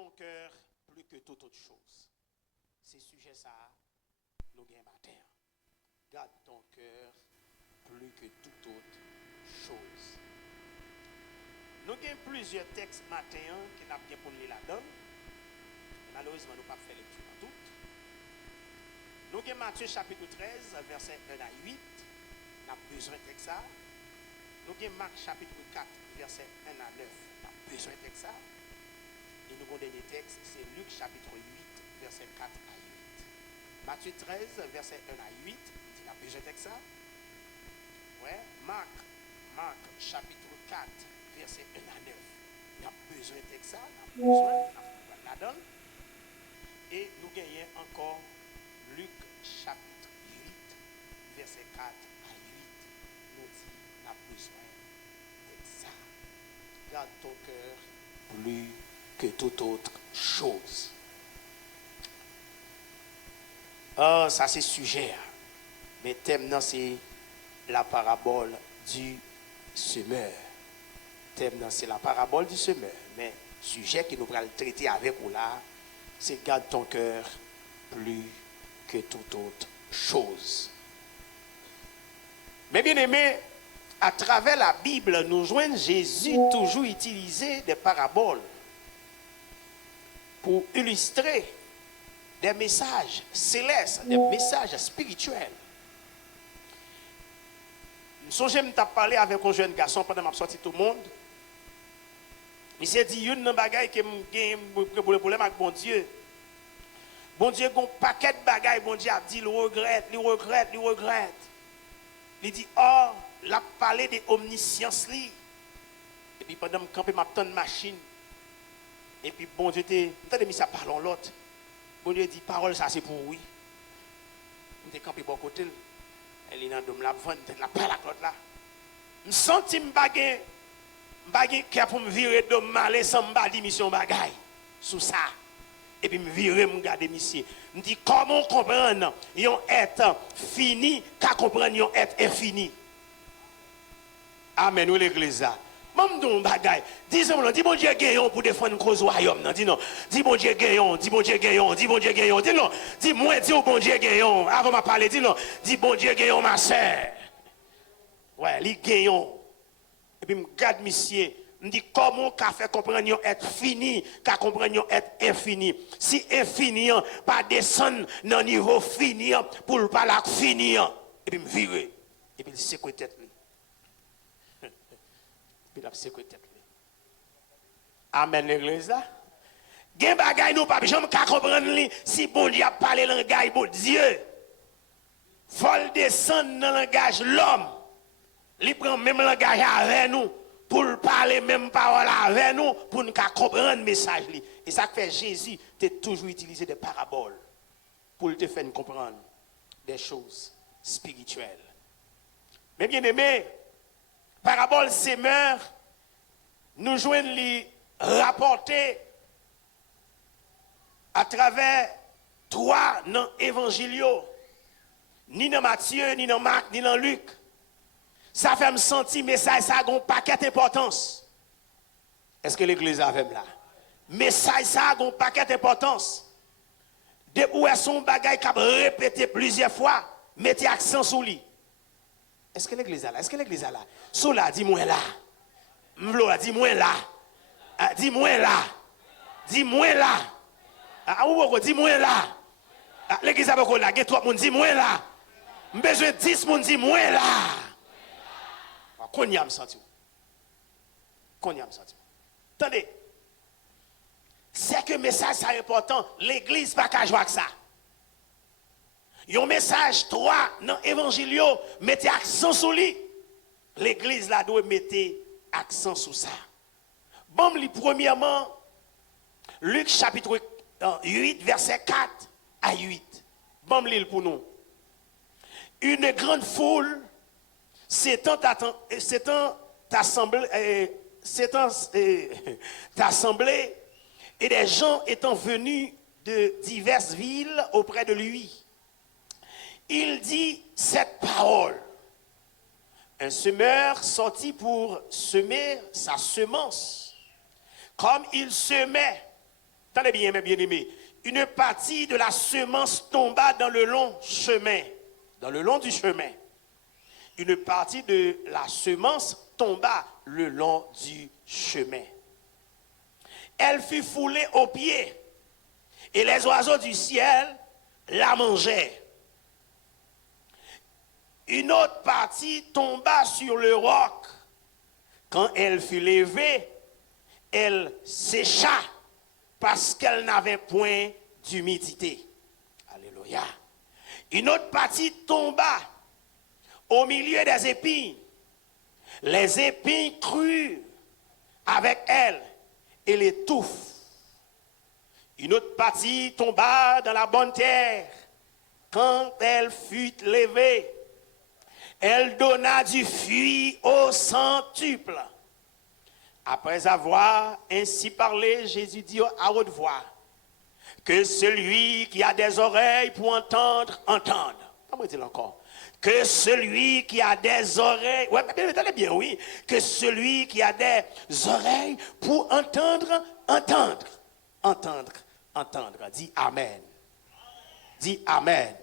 ton cœur plus que toute autre chose. C'est sujet ça, nous gagnons matin. Garde ton cœur plus que toute autre chose. Nous avons plusieurs textes matin que nous avons bien pour lire là-dedans. Malheureusement, nous n'avons pas fait lecture dans toutes. Nous avons Matthieu chapitre 13, verset 1 à 8. Nous avons besoin de texte ça. Nous avons Marc chapitre 4, verset 1 à 9. Nous avons besoin de texte ça. Et nous avons le dernier texte, c'est Luc chapitre 8, verset 4 à 8. Matthieu 13, verset 1 à 8. Nous avons besoin de texte ça. Ouais. Marc chapitre 4, verset 1 à 9. Nous avons besoin de texte ça. Nous avons besoin de la donne. Et nous gagnons encore Luc chapitre 8, verset 4 à 8. Nous dit, nous avons besoin de ça. Garde ton cœur plus que toute autre chose. Oh, ça c'est sujet. Mais thème non, c'est la parabole du semeur. Thème non, c'est la parabole du semeur. Mais sujet que nous allons traiter avec vous là, c'est garde ton cœur plus que toute autre chose. Mais bien aimé, à travers la Bible, nous joignons Jésus toujours utiliser des paraboles pour illustrer des messages célestes, des messages spirituels. Je me parlé avec un jeune garçon pendant que je sorti tout le monde. Il s'est dit, il y a un bagage qui a un problème avec bon Dieu. Bon Dieu a un paquet de bagages, bon Dieu a dit, il regrette. Il dit, oh, il a parlé de omniscience. Et puis pendant que je campais ma tonne machine, et puis bon Dieu, t'as mis ça parlant l'autre. Bon Dieu dit, parole, ça c'est pour oui. Je suis campé bon côté. Elle est dans le la vente, la parole avec l'autre là. Je sens que je bagay qui a pour me virer de mal sans me badi mission bagay. Sous ça. Et puis me virer, me garder monsieur. Me dit, comment comprendre yon être fini, qu'à comprendre yon être infini. Amen, ou l'église là. Même dans bagay, dis-moi, dis bon Dieu gagnant pour défendre cause royaume, non, dis non. Dis bon Dieu gagnant, dis bon Dieu gagnant, dis bon Dieu gagnant, dis non. Dis moi dis au bon Dieu gagnant, avant m'a parler, dis non. Dis bon Dieu gagnant ma sœur. Ouais, li gagnant. Et puis me garde monsieur, me dit comment qu'a fait comprendre yon être fini, qu'a comprendre yon être infini. Si infini pas descendre dans niveau fini pour pas la finir. Et puis me virer. Et puis c'est quoi tête. Puis la sécurité. Amen l'église là. Gen bagay nous pas jamais comprendre si bon Dieu a parlé langage bon Dieu. Faut descendre dans le langage l'homme. Il prend même langage avec nous pour parler même parole avec nous pour nous comprendre le message li. Et ça fait Jésus a toujours utilisé des paraboles pour te faire comprendre des choses spirituelles. Mais bien aimé, parabole semeur, nous joignons les rapporter à travers trois dans l'évangile, ni dans Matthieu, ni dans Marc, ni dans Luc. Ça fait me sentir message ça a un paquet d'importance. Est-ce que l'église a fait là? Message ça a un paquet d'importance. De où est son bagage qui a répété plusieurs fois, mettez accent sur lui. Est-ce que l'église a là? Est-ce que l'église a là? Sous là, dis-moi là. M'vlo, dis-moi là. Dis-moi là. Dis-moi là. Dis-moi là. L'église a beaucoup là. Get toi, mon dis-moi là. M'besoin 10 mon dis-moi là. Qu'on y a me senti. Qu'on y a me senti. Attendez. C'est que message ça important. L'église pas qu'à jouer avec ça. Yon message 3 dans l'évangile, mettez accent sur lui. L'église là doit mettre accent sur ça. Bon, premièrement, Luc chapitre 8, verset 4 à 8. Bon, l'île pour nous. Une grande foule s'étant assemblée et des gens étant venus de diverses villes auprès de lui. Il dit cette parole. Un semeur sortit pour semer sa semence. Comme il semait, Tenez bien, mes bien-aimés. Une partie de la semence tomba dans le long chemin. Dans le long du chemin. Une partie de la semence tomba le long du chemin. Elle fut foulée aux pieds. Et les oiseaux du ciel la mangeaient. Une autre partie tomba sur le roc. Quand elle fut levée, elle sécha parce qu'elle n'avait point d'humidité. Alléluia. Une autre partie tomba au milieu des épines. Les épines crurent avec elle et l'étouffent. Une autre partie tomba dans la bonne terre. Quand elle fut levée, elle donna du fruit au centuple. Après avoir ainsi parlé, Jésus dit à haute voix, que celui qui a des oreilles pour entendre, entende. Comment dit-il encore? Que celui qui a des oreilles, ouais, attendez bien, oui, que celui qui a des oreilles pour entendre, entendre. Entendre, entendre. Dis Amen. Dis Amen.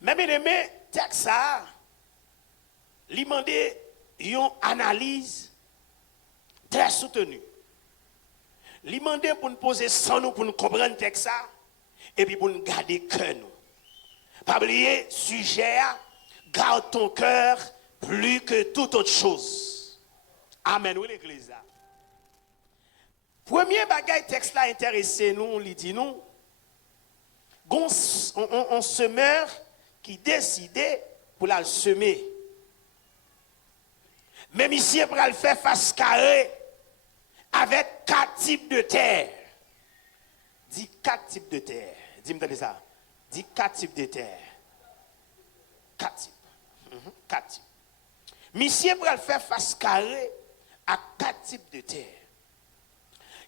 Mais bien aimé, texte ça, lui demander une analyse très soutenue. Lui demander pour nous poser sans nous, pour nous comprendre le texte ça, et puis pour nous garder cœur nous. Pas oublier, sujet, garde ton cœur plus que toute autre chose. Amen, oui l'église là. Premier bagage texte là intéressé nous, il dit nous, on semeur qui décidait pour la semer. Même ici, pour le faire face carré avec 4 types de terre. Dis 4 types de terre. Dis-moi ça. Dis 4 types de terre. 4 types. 4 types. Monsieur pour le faire face carré à 4 types de terre.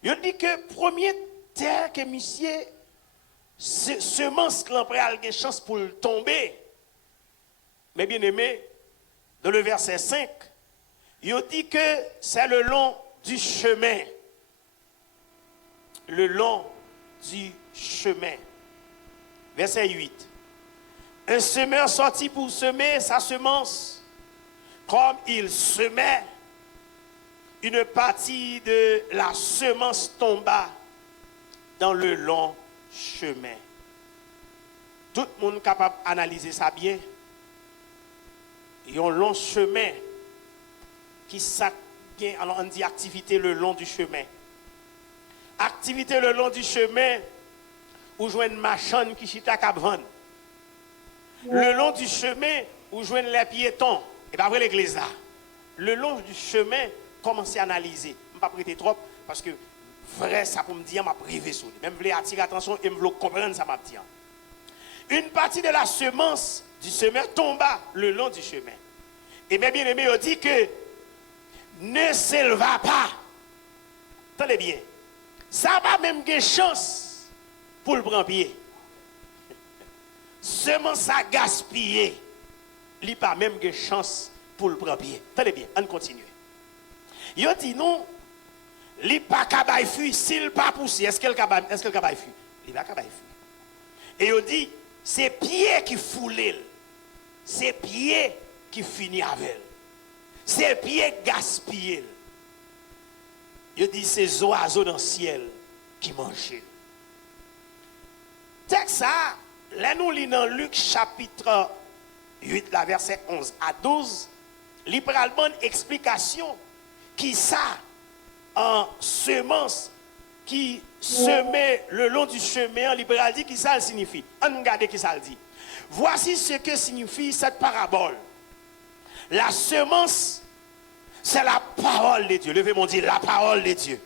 Il dit que première terre que monsieur semence qui a une chance pour tomber. Mais bien aimé, dans le verset 5, il dit que c'est le long du chemin. Le long du chemin. Verset 8. Un semeur sortit pour semer sa semence. Comme il semait, une partie de la semence tomba dans le long chemin. Tout le monde est capable d'analyser ça bien. Il y a un long chemin qui s'acquiert, alors on dit activité le long du chemin. Activité le long du chemin, où joue une machine qui chita cap vendre. Le long du chemin, où joue les piétons. Et pas vrai l'église là. Le long du chemin, commencez à analyser. Je ne vais pas prêter trop, parce que vrai, ça pour me dire, je privé sur lui. Même je voulais attirer l'attention et je voulais comprendre ça m'a dit. Une partie de la semence du semeur tomba le long du chemin. Et mes bien-aimés, on dit que ne s'éleva pas. Attendez bien. Ça va même une chance pour le prendre pied. Semence à gaspiller. Il n'y a pas même une chance pour le prendre pied. Attendez bien, on continue. Il dit non. Il n'est pas capable de fuir. S'il n'est pas poussé, est-ce qu'il est capable de fuir? Il n'est pas capable de fuir. Et il dit, c'est pieds qui foulent. C'est pieds qui finissent avec. C'est pieds gaspillés. Il dit, c'est oiseaux dans le ciel qui mangent. Texte ça, là nous lisons dans Luc chapitre 8, la verset 11 à 12, il prend une bonne explication qui ça, en semence qui semait le long du chemin, il dit qui ça signifie. On regarde qui ça dit. Voici ce que signifie cette parabole. La semence, c'est la parole de Dieu. Levez mon dit la parole de Dieu.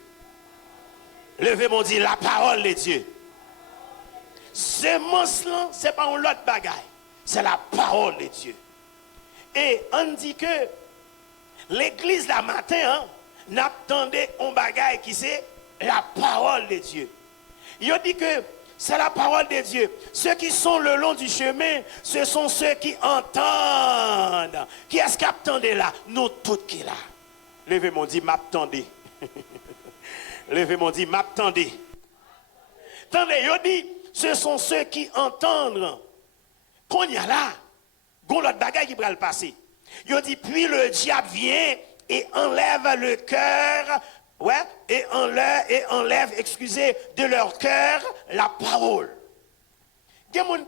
Levez mon dit la parole de Dieu. Semence là, c'est pas un autre bagaille. C'est la parole de Dieu. Et on dit que l'église la matin, hein, n'attendait un bagaille qui c'est la parole de Dieu. Il dit que c'est la parole de Dieu. Ceux qui sont le long du chemin, ce sont ceux qui entendent. Qui est-ce qui attendait là? Nous tous qui là. Levez mon dit, m'attendez. Levez mon dit, m'attendez. Attendez, il dit, ce sont ceux qui entendent. Qu'on y a là, qu'on l'autre bagaille qui va le passer. Il dit, puis le diable vient et enlève le cœur, ouais, et enlève, excusez, de leur cœur la parole.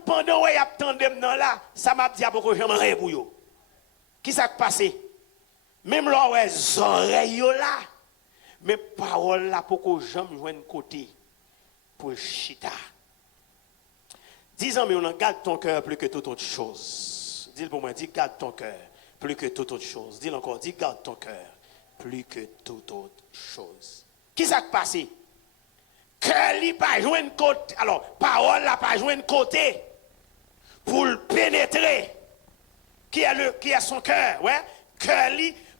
Pendant que j'attendais là, ça m'a dit à beaucoup de gens, pour vous. Qui s'est passé? Même là, les oreilles là, mais parole là, pour que gens joignent côté pour le chita. Dis-en, mais on garde ton cœur plus que toute autre chose. Dis-le pour moi, dis garde ton cœur plus que toute autre chose. Dis-le encore, dis garde ton cœur plus que toute autre chose. Qui s'est passé? Cœur n'a pas joué un côté. Alors, parole n'a pas joué un côté pour le pénétrer. Qui a son cœur, ouais? Cœur,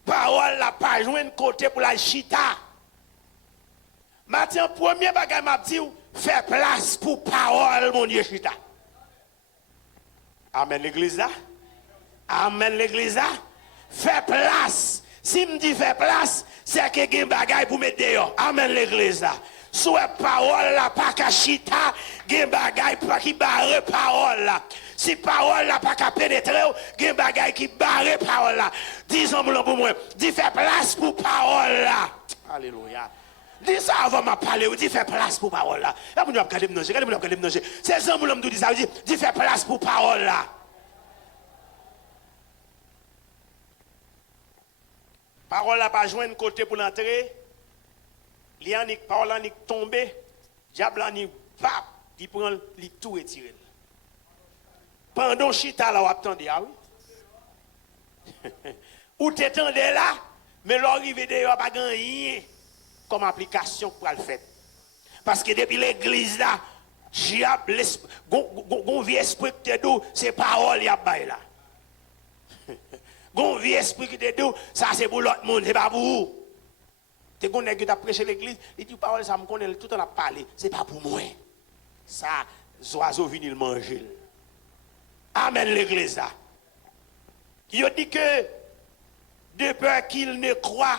parole n'a pas joué un côté pour la chita. Maintenant, premier bagage m'a dit, fais place pour parole, mon Dieu, chita. Amen l'église là. Amen l'église là. Fais place. Si me dit fais place, c'est que y a un bagage pour mettre dehors. Amen l'église là. Soit parole là, pas qu'à chita, y a un bagage qui barre parole là. Si parole là, pas qu'à pénétrer, y a un bagage qui barre parole là. Disons-moi pour moi, dis fais place pour parole là. Alléluia. Dis ça avant de parler, dis fais place pour parole là. Là, vous n'avez pas de manger. C'est ça, vous dit ça, dis fais place pour parole là. Parole là, pas joindre côté pour l'entrer. Lianik, parole là, tomber. Diable là, pap, il prend, il tout retiré. Pendant chita là, vous attendez, ah oui? Ou t'étendez là, mais l'arrivée de vous pas gagné comme application pour le faire. Parce que depuis l'église là, diable, gon vieux esprit qui te dit, c'est parole y a bail là. Gon vieux esprit qui te dit, ça c'est pour l'autre monde, c'est pas pour vous. Tu connais que tu as prêché l'église, il dit parole ça me connaît tout en a parlé, c'est pas pour moi. Ça, les oiseaux viennent le manger. Amen l'église là. Il dit que de peur qu'il ne croit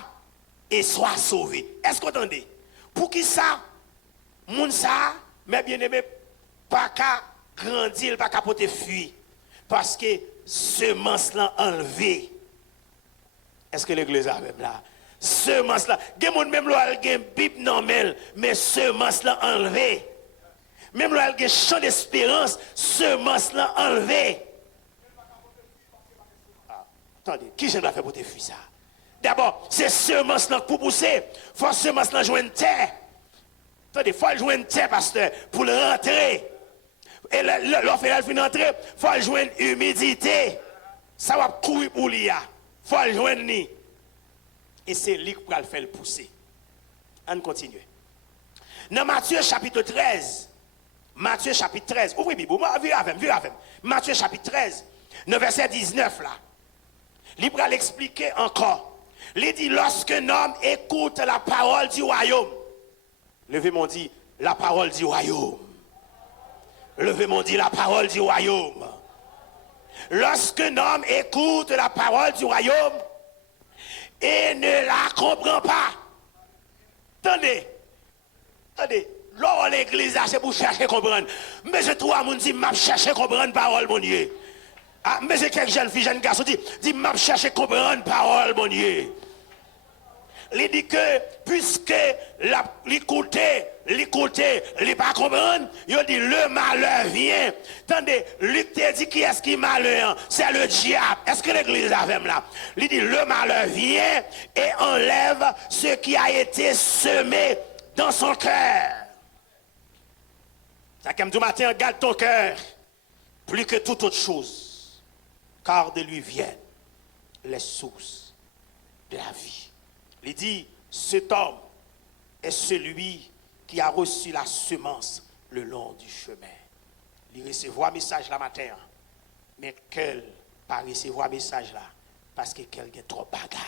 et soit sauvé. Est-ce que vous entendez? Pour qui ça, moun ça, mais bien aimé, pas qu'à grandir, pas qu'à porter fuir. Parce que semence là enlevé. Est-ce que l'église a même là? Semence là, il y a même là, il y a un bip normal, mais semence là enlevé. Même là, il y a un champ d'espérance, semence là enlevé. Ah, attendez, qui j'aime faire porter fuir ça? D'abord, c'est semence là pour pousser. Il faut semence là jouer une terre. Attendez, il faut jouer une terre, pasteur, pour le rentrer. Et l'offre elle finit rentrer, il faut jouer une humidité. Ça va courir pour lui. Il faut le jouer ni. Et c'est lui qui va le faire pousser. On continue. Dans Matthieu chapitre 13. Matthieu chapitre 13. Ouvrez Bible, vu avec. Matthieu chapitre 13. Le verset 19 là. Il va l'expliquer encore. Il dit, lorsqu'un homme écoute la parole du royaume. Levez mon dit, la parole du royaume. Levez mon dit, la parole du royaume. Lorsqu'un homme écoute la parole du royaume et ne la comprend pas. Attendez. Là, l'église, c'est pour chercher à comprendre. Mais je trouve à mon dit, m'a cherché à comprendre la parole, mon Dieu. Ah, mais c'est quelques jeunes filles, jeunes garçons, dit, m'a cherché à comprendre la parole, mon Dieu. Il dit que, puisque l'écouter, il pas comprendre, il dit, le malheur vient. Attendez, Luc te dit qui est-ce qui malheur? C'est le diable. Est-ce que l'église a même là? Il dit, le malheur vient et enlève ce qui a été semé dans son cœur. Ça comme du matin, garde ton cœur plus que toute autre chose, car de lui viennent les sources de la vie. Il dit, cet homme est celui qui a reçu la semence le long du chemin. Il recevra un message la matin, mais qu'elle pas recevoir un message là, parce que quelqu'un trop bagaille.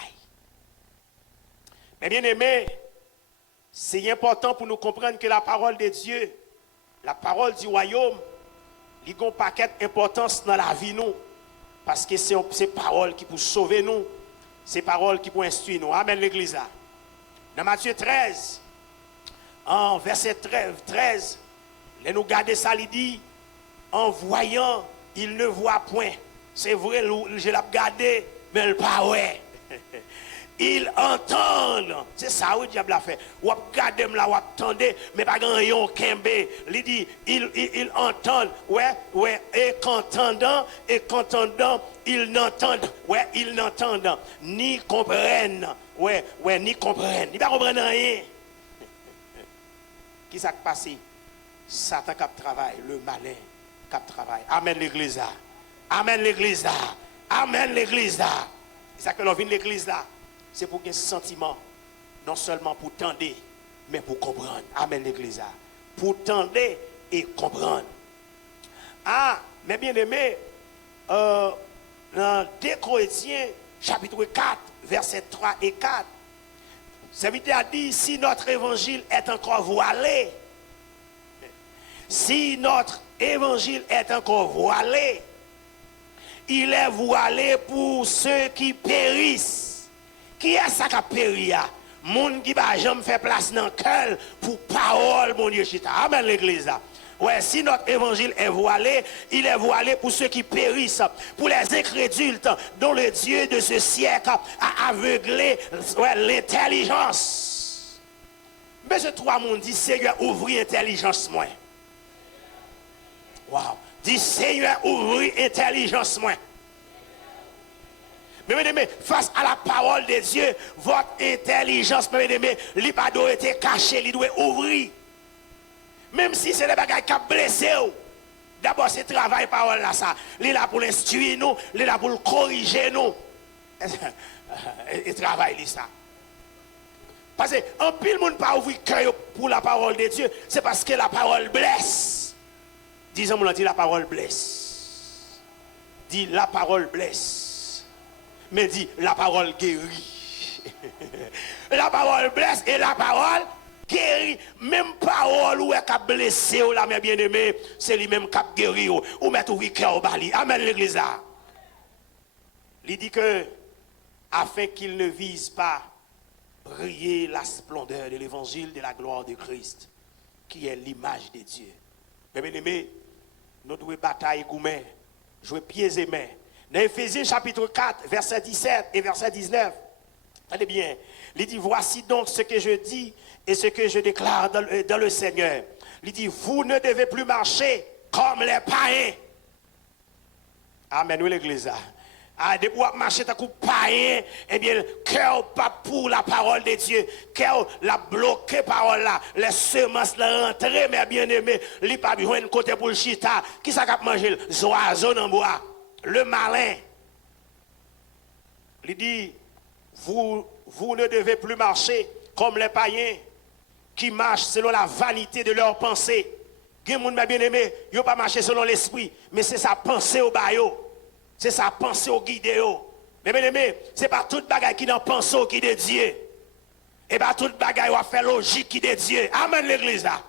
Mais bien aimé, c'est important pour nous comprendre que la parole de Dieu, la parole du royaume, il y a un paquet d'importance dans la vie nous, parce que c'est parole qui peut sauver nous. C'est parole qui peut instruire nous. Amen l'église là. Dans Matthieu 13, en verset 13, et nous garder ça, il dit, en voyant, il ne voit point. C'est vrai, je l'ai regardé, mais il pas ouais. Ils entendent. C'est ça où le diable a fait. Ou regardez là, ou attendez, mais pas grand kembe. Il dit, ils entendent. Ouais, et qu'entendant, ils n'entendent. Ouais, ils n'entendent. Ni comprennent. Ouais, ni comprennent. Ils ne comprennent rien. Qui s'est passé? Satan qui travaille, le malin qui travaille. Amen l'église là. Amen l'église là. Amen l'église là. C'est ça que l'on vient de l'église là. C'est pour qu'il y ait un sentiment, non seulement pour tendre, mais pour comprendre. Amen l'église. Pour tendre et comprendre. Ah, mais bien aimé, dans 2 Corinthiens, chapitre 4, versets 3 et 4, Serviteur a dit, si notre évangile est encore voilé, si notre évangile est encore voilé, il est voilé pour ceux qui périssent. Qui est ça qui a péri? Moun qui va jamais faire place dans le cœur pour parole, mon Dieu, chita. Amen l'église. Ouais, si notre évangile est voilé, il est voilé pour ceux qui périssent, pour les incrédules dont le Dieu de ce siècle a aveuglé l'intelligence. Mais ce trois monde dit, Seigneur, ouvris intelligence moi. Wow. Dit, Seigneur, ouvris intelligence moi. Mais face à la parole de Dieu, votre intelligence, il pas doit être caché, il doit ouvrir. Même si c'est des bagages qui ont blessé, d'abord c'est travail parole là ça. Il est là pour l'instruire nous, il est là pour le corriger nous. Et travail ça. Parce que en pile monde pas ouvrir cœur pour la parole de Dieu, c'est parce que la parole blesse. Disons-moi dit la parole blesse. Dit la parole blesse. Mais dit la parole guérit. La parole blesse et la parole guérit. Même parole où est blessé ou la mais bien aimé, c'est lui même qui guérit ou mettre ouvrir cœur au bali. Amen l'église là. Il dit que afin qu'il ne vise pas briller la splendeur de l'évangile de la gloire de Christ qui est l'image de Dieu. Mais bien aimé, nous devons batailler gourmet, jouer pieds et mains. Dans Éphésiens chapitre 4, verset 17 et verset 19, allez bien, il dit, voici donc ce que je dis et ce que je déclare dans le Seigneur. Il dit, vous ne devez plus marcher comme les païens. Amen, oui l'église. Ah, de pouvoir marcher tant que païen, eh bien, cœur pas pour la parole de Dieu, cœur la bloqué parole là, les semences la rentrée, mais bien aimé, il pas besoin de côté pour le chita, qui ça cap manger, oiseaux dans bois. Le malin, il dit, vous ne devez plus marcher comme les païens qui marchent selon la vanité de leurs pensées. Gen moun bien aimé, yo pas marcher selon l'esprit, mais c'est sa pensée au bayo, c'est sa pensée au guide. Mais bien aimé, c'est pas toute bagaille qui n'en pense au qui de Dieu. Et pas toute bagaille va faire logique qui de Dieu. Amen l'église là.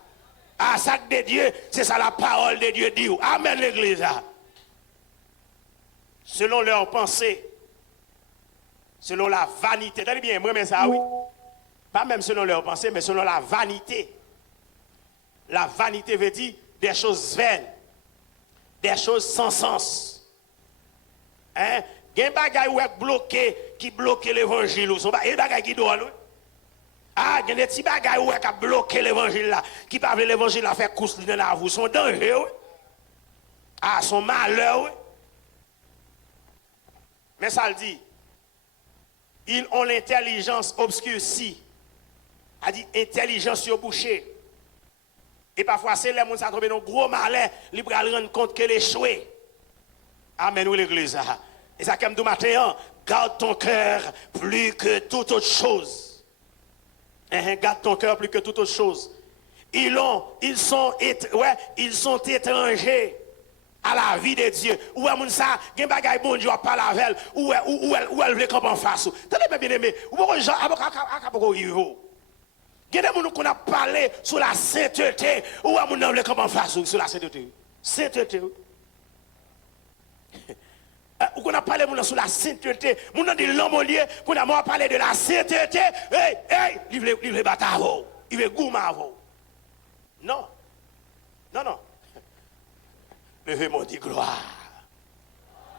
Ah, ça de Dieu, c'est ça la parole de Dieu dit. Amen l'église là. Selon leurs pensées, selon la vanité. Tenez bien, moi, mais ça, oui. Pas même selon leurs pensées, mais selon la vanité. La vanité veut dire des choses vaines, des choses sans sens. Hein? Il y a un bagage qui bloque l'évangile. Il y a un bagage qui doit. Ah, il y a des petits bagages qui bloquent l'évangile là, qui parlent l'évangile à faire course dans la vie. Son danger, oui. Ah, son malheur, oui. Mais ça le dit, ils ont l'intelligence obscurcie, a dit intelligence sur boucher. Et parfois, c'est les gens qui sont dans gros malin, ils vont rendre compte qu'elle échoué. Amen, oui, l'église. Et ça, comme tout matin, garde ton cœur plus que toute autre chose. Garde ton cœur plus que toute autre chose. Ils sont étrangers à la vie de Dieu. Ou à moun ça, gen bagay bon Dieu parler avec elle, ou elle veut qu'on en face. Tenez bien aimé, ou beaucoup gens akapoko rivo. Gen des moun qu'on a parlé sur la sainteté, ou à moun veut qu'on en face sur la sainteté. Sainteté. Ou qu'on a parlé sur la sainteté, moun dit l'homme au lieu qu'on a parlé de la sainteté, hey, il veut battre, il veut gourmand. Levez-moi, dit gloire.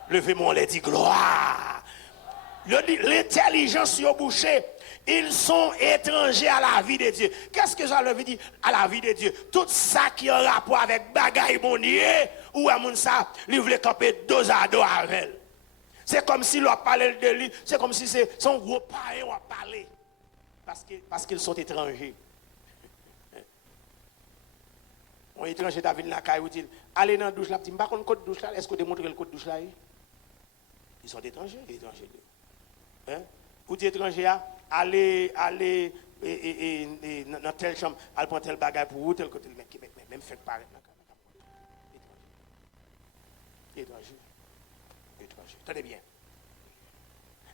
Levez-moi, les dit gloire. L'intelligence est bouchée. Ils sont étrangers à la vie de Dieu. Qu'est-ce que ça veut dire à la vie de Dieu? Tout ça qui a un rapport avec bagaille bonnier, ou à mon ça, il voulait camper dos à dos avec elle. C'est comme si l'on parlait de lui, c'est comme si c'est son gros parrain on a parlé. Parce qu'ils sont étrangers. On est étranger David la caille, dit allez dans la douche là, dit pas qu'on code douche là, est-ce que vous démontrez le code douche là? Ils sont étrangers, Hein? Vous dites étranger, allez dans telle chambre, allez prendre tel bagage pour vous, tel côté, même fait pareil. Étranger. Tenez bien.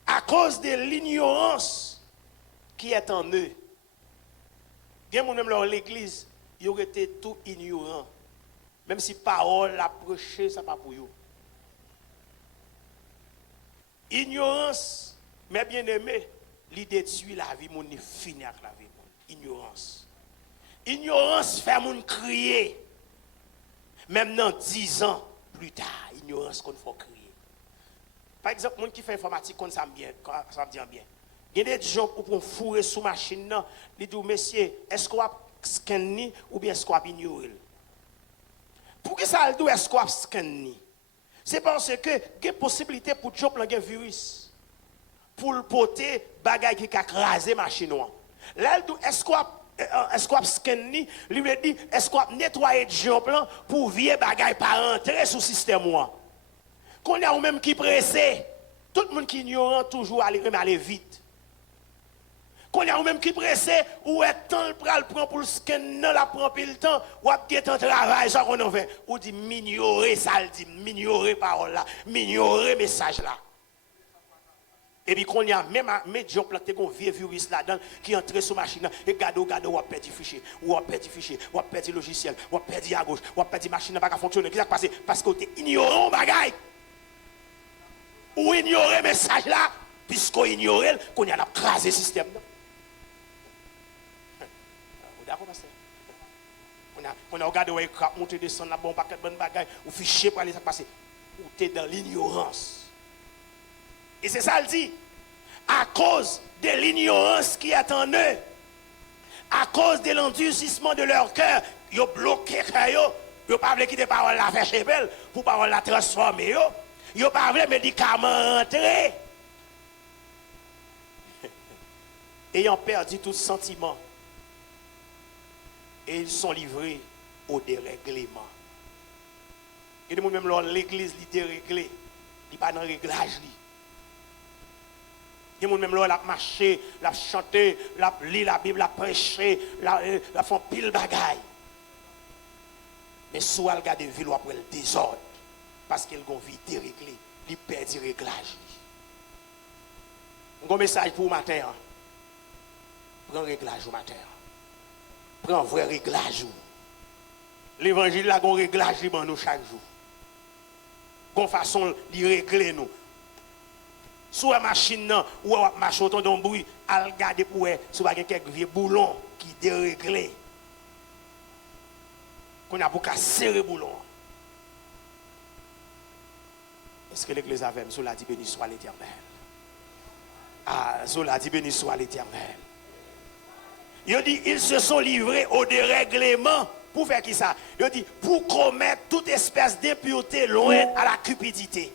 À cause de l'ignorance qui est en eux, il y a même dans l'église, ils auraient été tout ignorants. Même si parole la prêché, ça pas pour eux. Ignorance, mes bien-aimés, il détruit la vie, mon fini avec la vie. Ignorance. Ignorance fait mon crier. Même dans 10 ans plus tard, ignorance qu'on faut crier. Par exemple, les gens qui font informatique, ça me dit bien. Il y a des gens qui vont fourrer sous machine, ils disent, messieurs, est-ce qu'on va scanner ou bien est-ce qu'on va ignorer? Pour que ça le dit, est-ce qu'on va scanner? C'est parce que il y a une possibilité pour les gens qui ont un virus, pour le porter, bagay qui a crasé la machine. Là, est-ce qu'on va scanner? Il veut dire, est-ce qu'on va nettoyer les gens pour vieux bagay pas rentrer sous le système? Qu'on y a ou même qui pressé, tout le monde qui ignorant toujours aller vite. Qu'on y a ou même qui pressé, ou est temps le prend pour le scanner, la prend le temps, ou a bien temps travail, ça qu'on en fait. Ou dit m'ignorer ça, dit m'ignorer parole là, m'ignorer message là. Et puis qu'on y a même mes gens planté qu'on vieux virus là-dedans qui entre sur machine et gado ou a perdu fichier, ou a perdu logiciel, ou a perdu à gauche, ou a perdu machine pas fonctionner. Qu'est-ce qui s'est passé? Parce que tu es ignorant bagaille. Ou ignorer le message là, puisqu'on ignore, qu'on y a crasé le système. Vous d'accord, pasteur? On a regardé où il a monté des sons, bon paquet de bonnes bagailles, ou fichier pour aller ça passer. Ou tu es dans l'ignorance. Et c'est ça, elle dit. À cause de l'ignorance qui est en eux, à cause de l'endurcissement de leur cœur, ils ont bloqué le cœur, ils n'ont pas voulu quitter parole la faire chez elle, pour parole la transformer. Ils n'ont pas voulu médicaments rentrer. Ayant perdu tout sentiment, et ils sont livrés au dérèglement. Et de même l'église est déréglée, il n'est pas dans le réglage. Il y a des gens qui ont marché, qui ont chanté, qui ont lu la Bible, qui ont prêché, qui ont fait pile bagaille. Mais soit ils regardent la ville après le désordre, parce qu'ils ont une vie déréglée, ils perdent le réglage. Un message pour le matin. Prends le réglage au matin. Prends un vrai réglage. L'évangile a un réglage pour nous chaque jour. Une façon de régler nous. Sous la machine, ou à marcher autour d'un bruit, à regarder pour elle, si vous avez quelques vieux boulons qui déréglent. Qu'on a pour casser les boulons. Est-ce que l'église a fait? Zola dit béni soit l'Éternel. Ah, Zola dit béni soit l'Éternel. Il dit, ils se sont livrés au dérèglement. Pour faire qui ça? Il dit, pour commettre toute espèce d'impureté loin à la cupidité.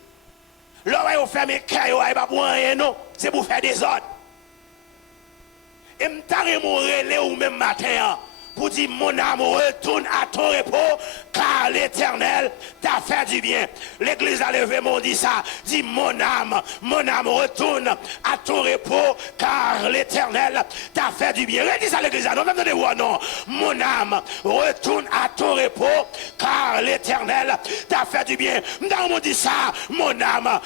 Là, ils ont fermé le caillou, ils pas pour rien, non. C'est pour faire des ordres. Et je t'ai relé ou même matin pour dire mon âme retourne à ton repos car l'Éternel t'a fait du bien. L'église a levé mon dit ça. Dit mon âme retourne à ton repos car l'Éternel t'a fait du bien. Redis ça l'église. Non, même de voir non. Mon âme retourne à ton repos car l'Éternel t'a fait du bien. M'dam dit ça. Mon âme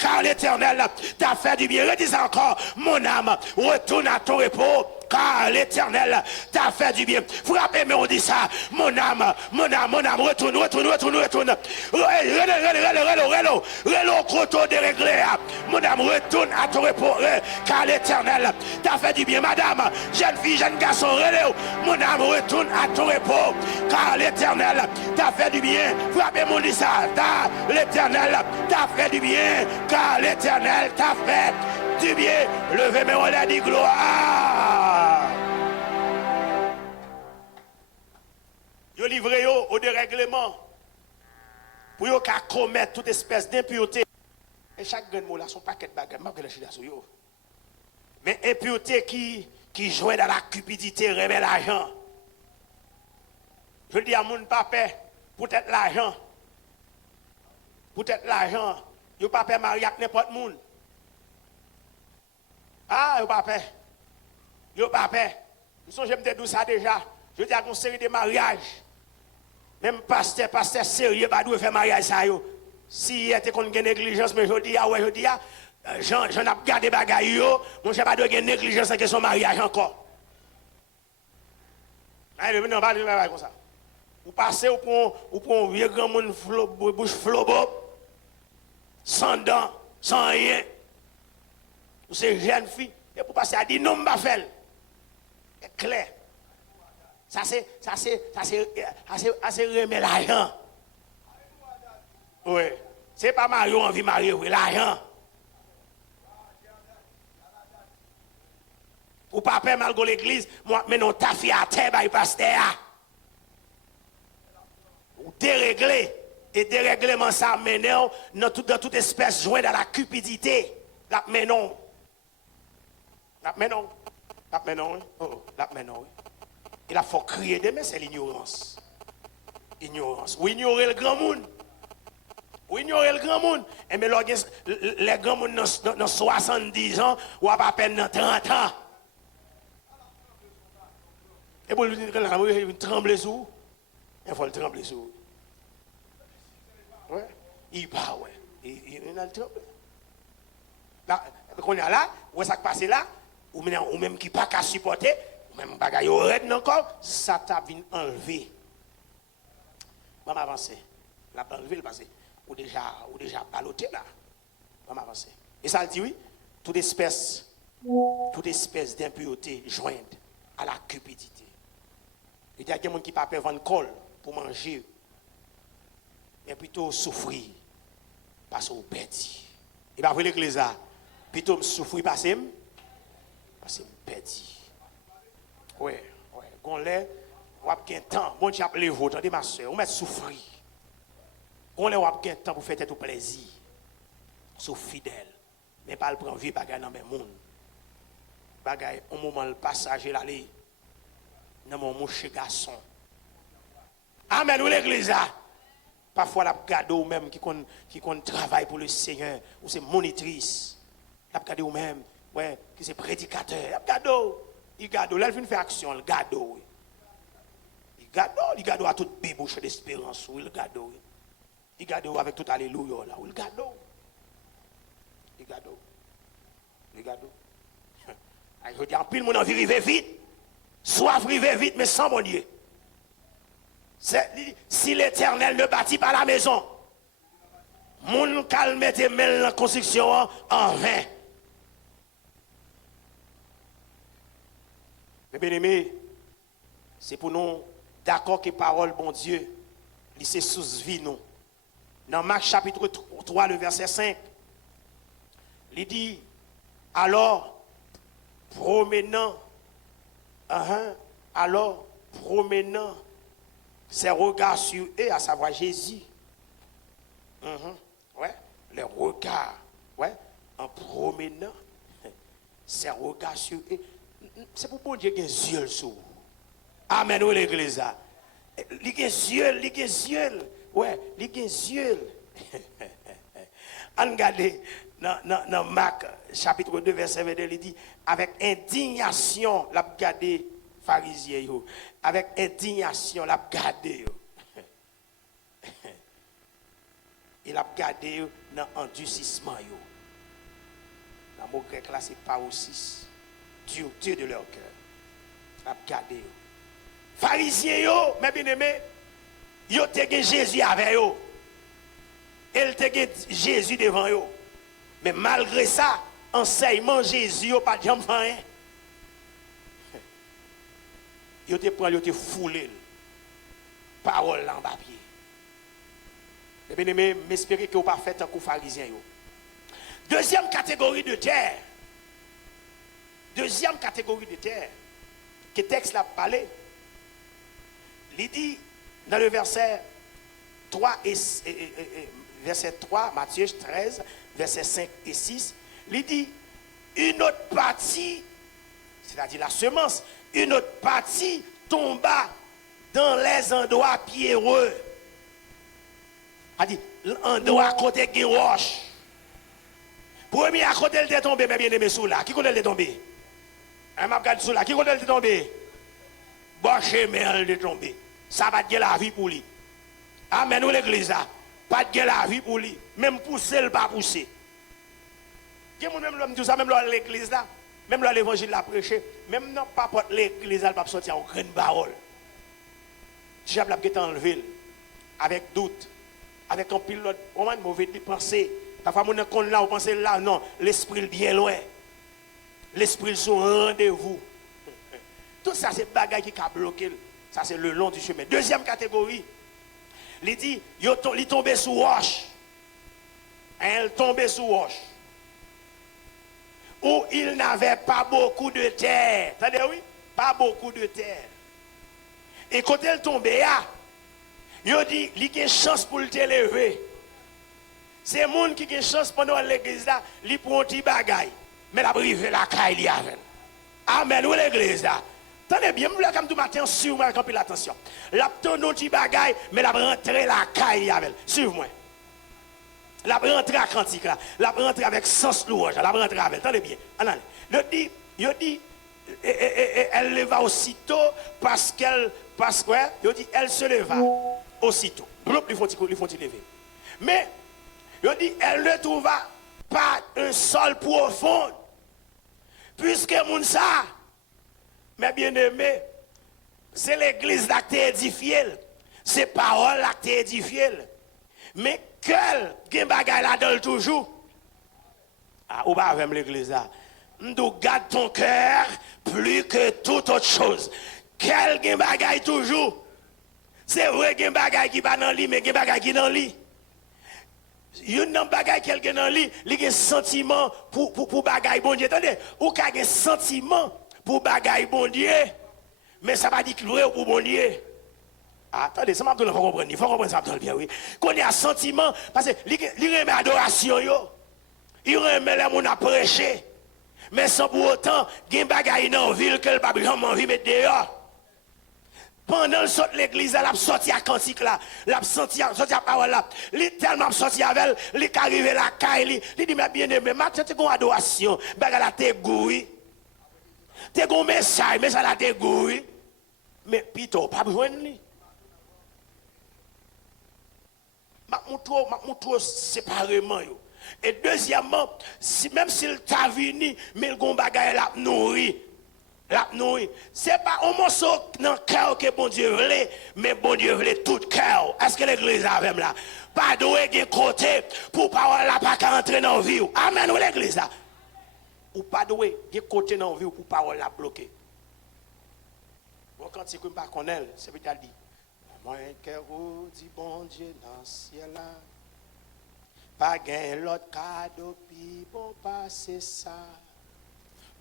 car l'Éternel t'a fait du bien. Redis ça encore. Mon âme retourne à ton repos car l'Éternel t'a fait du bien. Frappez, mais on dit ça. Mon âme, retourne. Relo, croto déréglé. Mon âme, retourne à ton repos, car l'Éternel t'a fait du bien. Madame, jeune fille, jeune garçon, relève. Mon âme, retourne à ton repos, car l'Éternel t'a fait du bien. Frappez, mon dit ça. L'Éternel t'a fait du bien, car l'Éternel t'a fait du bien. Levez mes relais, dit gloire. Yo livré au dérèglement pour yo ka commettre toute espèce d'impureté. Et chaque grand mot là son paquet de bagages, m'a relâché là sur yo. Mais impureté qui joint dans la cupidité, remet l'argent. Je dis à mon papa, peut-être l'argent. Peut-être l'argent, yo papa marié avec n'importe monde. Ah, yo papa. Je me dis ça déjà. Je dis à une série de mariages. Même pasteur sérieux, pas doit faire mariage ça yo. Si il était qu'on une négligence, mais je dis j'en ai gardé bagaille yo, mon cher pas doit une négligence avec son mariage encore. Allez, non pas comme ça. Vous passez ou pour un vieux grand monde bouche flobo, sans dents, sans rien. Ou c'est jeune fille, et pour passer à dire non m'a fait. C'est clair. Ça c'est remettre l'argent. Oui. C'est pas Mario envie marier, oui, l'argent. Ou papa malgré l'église, moi mais non ta fille à terre by pasteur. Ou dérégler et dérèglement ça mène dans toute espèce joint dans la cupidité. La menon. La menon. Oh, la menon. Il a faut crier demain, c'est l'ignorance. Ignorance. Ou ignorer le grand monde. Et mais les grands monde dans 70 ans, ou à peine dans 30 ans. Et pour lui dire qu'il tremble sous, il faut le trembler sous. Ouais. Il part, ouais. Il a le tremble. Là, quand on est là, où ça passe là, ou même qui pas qu'à supporter, même bagaille au raid encore, ça t'a venu enlever. On va avancer. La enlever le passé. Ou déjà baloté là. On va avancer. Et ça le dit oui, toute espèce d'impureté jointe à la cupidité. Il y a des gens qui ne peuvent pas vendre col pour manger, mais plutôt souffrir parce qu'on perd. Et bien, vous l'église là, plutôt souffrir parce que je perds. Oui. Quand on l'a, on a un temps, bon Dieu appelé vous, attendez ma soeur, on va souffrir. Quand on a un temps pour faire tout plaisir, sauf fidèle, mais pas le prendre vie bagaille dans le monde. Bagaille, au moment le passage l'aller, dans mon chez garçon. Amen, ou l'église là. Parfois, la garde ou même qui travaille pour le Seigneur, ou c'est monitrice. La garde ou même, ouais, qui c'est prédicateur. La garde, là, il vient faire action, le garde. Il garde à toute bébouche d'espérance, oui, le garde. Il garde avec tout alléluia, là, oui, le garde. Il garde. Je dis, en pile, mon envie arriver vite. Soit arriver vite, mais sans mon Dieu. Si l'Éternel ne bâtit pas la maison, mon calme et mêle la construction en vain. Mes bien-aimés, c'est pour nous d'accord que parole, bon Dieu, il s'est sous-vie nous. Dans Marc chapitre 3, le verset 5, il dit, alors, promenant ses regards sur eux, à savoir Jésus. Ouais, les regards, ouais, en promenant ses regards sur eux. C'est pour bon Dieu qu'il y ait des yeux sur vous. Amen, ou l'église. Il y a des yeux. Ouais, il y a des yeux. Regardez, dans Marc chapitre 2, verset 22, il dit, avec indignation, la regardé pharisien, avec indignation, la regardé. Il a regardé dans l'endurcissement. Dans le mot grec là, c'est parosis, dureté de leur cœur. Regardez. Pharisiens, mes bien-aimés, ils ont Jésus avec eux. Ils ont Jésus devant eux. Mais malgré ça, enseignement Jésus, ils n'ont pas de jamais fait rien. Ils ont foulé. Parole en papier. Les bien-aimés, m'espérer que vous pas fait un coup pharisien. Deuxième catégorie de terre. Deuxième catégorie de terre. Que texte l'a parlé. Il dit dans le verset 3 verset 3, Matthieu 13, verset 5 et 6, il dit une autre partie, c'est-à-dire la semence, une autre partie tomba dans les endroits pierreux. Il dit endroit à côté de roche. Premier à côté de tomber, mais bien aimé sous là. Qui côté de tomber? Un m'a regardé sous là. Qui côté de tomber? Bon chemin elle de tomber. Ça va te la vie pour lui. Amen, nous l'église là. Pas de la vie pour lui. Même pousser, le pas pousser. Même l'homme tout ça, même l'église là, même l'évangile l'a prêché, même non pas l'église là, pas sortir en grande parole. Diable a été enlevé avec doute, avec un pilote, comment une mauvaise pensée. Parfois, on est là, on pense là, non, l'esprit bien loin. L'esprit sur rendez-vous. Tout ça, c'est bagaille qui a bloqué. Ça, c'est le long du chemin. Deuxième catégorie, il dit, il tombé sous roche. Elle tombait sous roche. Où il n'avait pas beaucoup de terre. Attendez, oui? Pas beaucoup de terre. Et quand elle tombait, il dit, il a une chance pour le lever. C'est le monde qui a une chance pendant l'église là, il prend un petit bagaille. Mais la brive, la caille, il y a. Amen, où l'église là? Attendez bien, je comme tout matin, suivez-moi, quand l'attention. La tonne un petit bagaille, mais la rentrer la caille, il y a. Suivez-moi. La rentrée à cantique là, la rentrée avec sens louange, la rentrée avec, attendez bien. Il dit, elle leva aussitôt parce qu'elle, il dit, elle se leva aussitôt. Bloup, il faut lever. Mais, il dit, elle ne trouva pas un sol profond. Puisque moun ça, mes bien-aimés, c'est l'église là qui édifiée. C'est parole là qui édifiée. Mais quel gen bagay la donne toujours? Ah, ou pas avec l'église là. Nous garde ton cœur plus que toute autre chose. Quel gen bagay toujours? C'est vrai gen bagay qui pas dans lit, mais gen bagay qui dans lit. Yon nan bagay quel gen dans lit, li gen sentiment pour bagay bon Dieu. Attendez, ou ka gen sentiment pour bagay bon Dieu, mais ça va dire que vrai pour bon Dieu. Attendez, ça m'a donné, il faut comprendre ça bien, oui. Qu'on ait un sentiment, parce que il remet adoration, il remet les gens à prêcher, mais sans pour autant, il y a des bagailles dans la ville que le pape jamais envie de mettre dehors. Pendant le sort l'église, elle a sorti à cantique là, elle a sorti à parole là, il est tellement sorti avec elle, il est arrivé la caille, il dit, mais bien aimé, maintenant tu as une adoration, bagaille la te goui, tu as un message, mais ça la te goui, mais plutôt, pas besoin de lui. Je séparément. Et deuxièmement, même s'il t'a venu, mais le gon bagay la nourri. C'est pas un morceau dans le cœur que bon Dieu voulait, mais bon Dieu voulait tout cœur. Est-ce que l'église a même là? Pas de côté pour parole là pas entrer dans la vie. Amen ou l'église là? Ou pas de côté dans la vie pour parole là bloquer. Quand tu ne connais pas, c'est peut-être dit. Moi, que vous dit bon Dieu dans le ciel là, pas gain l'autre cadeau, puis bon passer ça.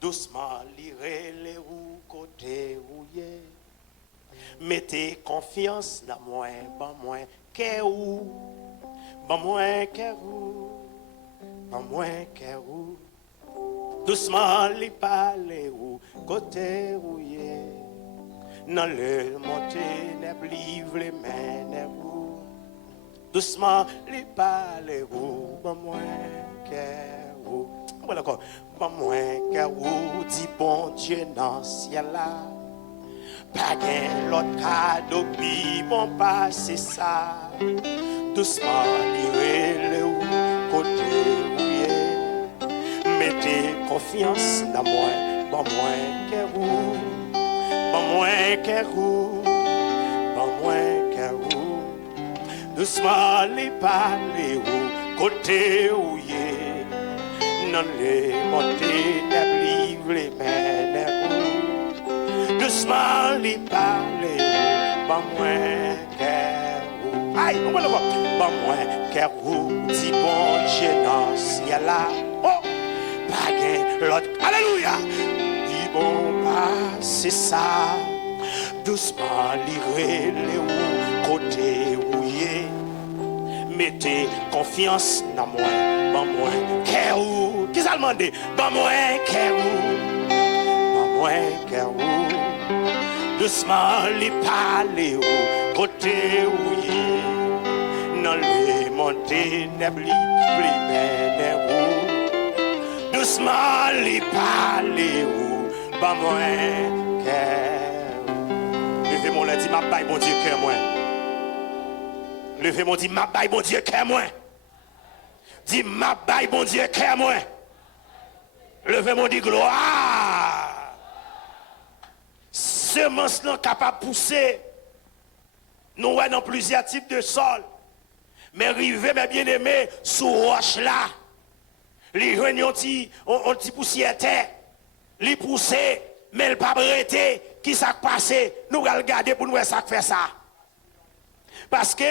Doucement, lirez les roues côté rouillé. Mettez confiance dans moi, bon moi, que vous, bon moi, que vous, bon moi, que vous. Doucement, li parlez roues côté rouillé. Dans le monténèbre, livre les mains vous. Doucement, les parlez vous, bon moins que vous. Voilà quoi, bon moins que vous, dit bon Dieu dans le ciel là. Pas gain l'autre cadeau, puis bon pas c'est ça. Doucement, lirez le côté où mettez confiance dans moi, bon moins que vous. pas moins qu'un roux, pas moins qu'un roux. Doucement les parler au côté où y est. Non les montées, les livres, les mains, doucement les parler pas moins qu'un roux. Aïe, on va le voir. Pas moins qu'un roux, dit bon Dieu dans le ciel là. Oh, pas gain l'autre. Alléluia. Dis bon, pas c'est ça. Doucement lirer les roues, côté rouillé. Mettez confiance dans moi, pas moins qu'un roux. Qui ça demande? Pas moins qu'un roux, pas moins qu'un roux. Doucement les parler au côté rouillé. Non les montées n'éblis plus mais roues. Doucement les parler au pas moins qu'un. Levez-moi là, dit ma baille bon Dieu cœur moi. Levez-moi dit ma baille bon Dieu cœur moi. Dis ma baille bon Dieu cœur moi. Levez-moi dit gloire. Semence là capable de pousser. Nous voyons dans plusieurs types de sols. Mais river, mes bien-aimés, sous roche là. Les jeunes ont petit poussière terre. Les pousser, mais le pas arrêter. Qui s'est passé? Nous allons regarder pour nous voir ça fait ça. Parce que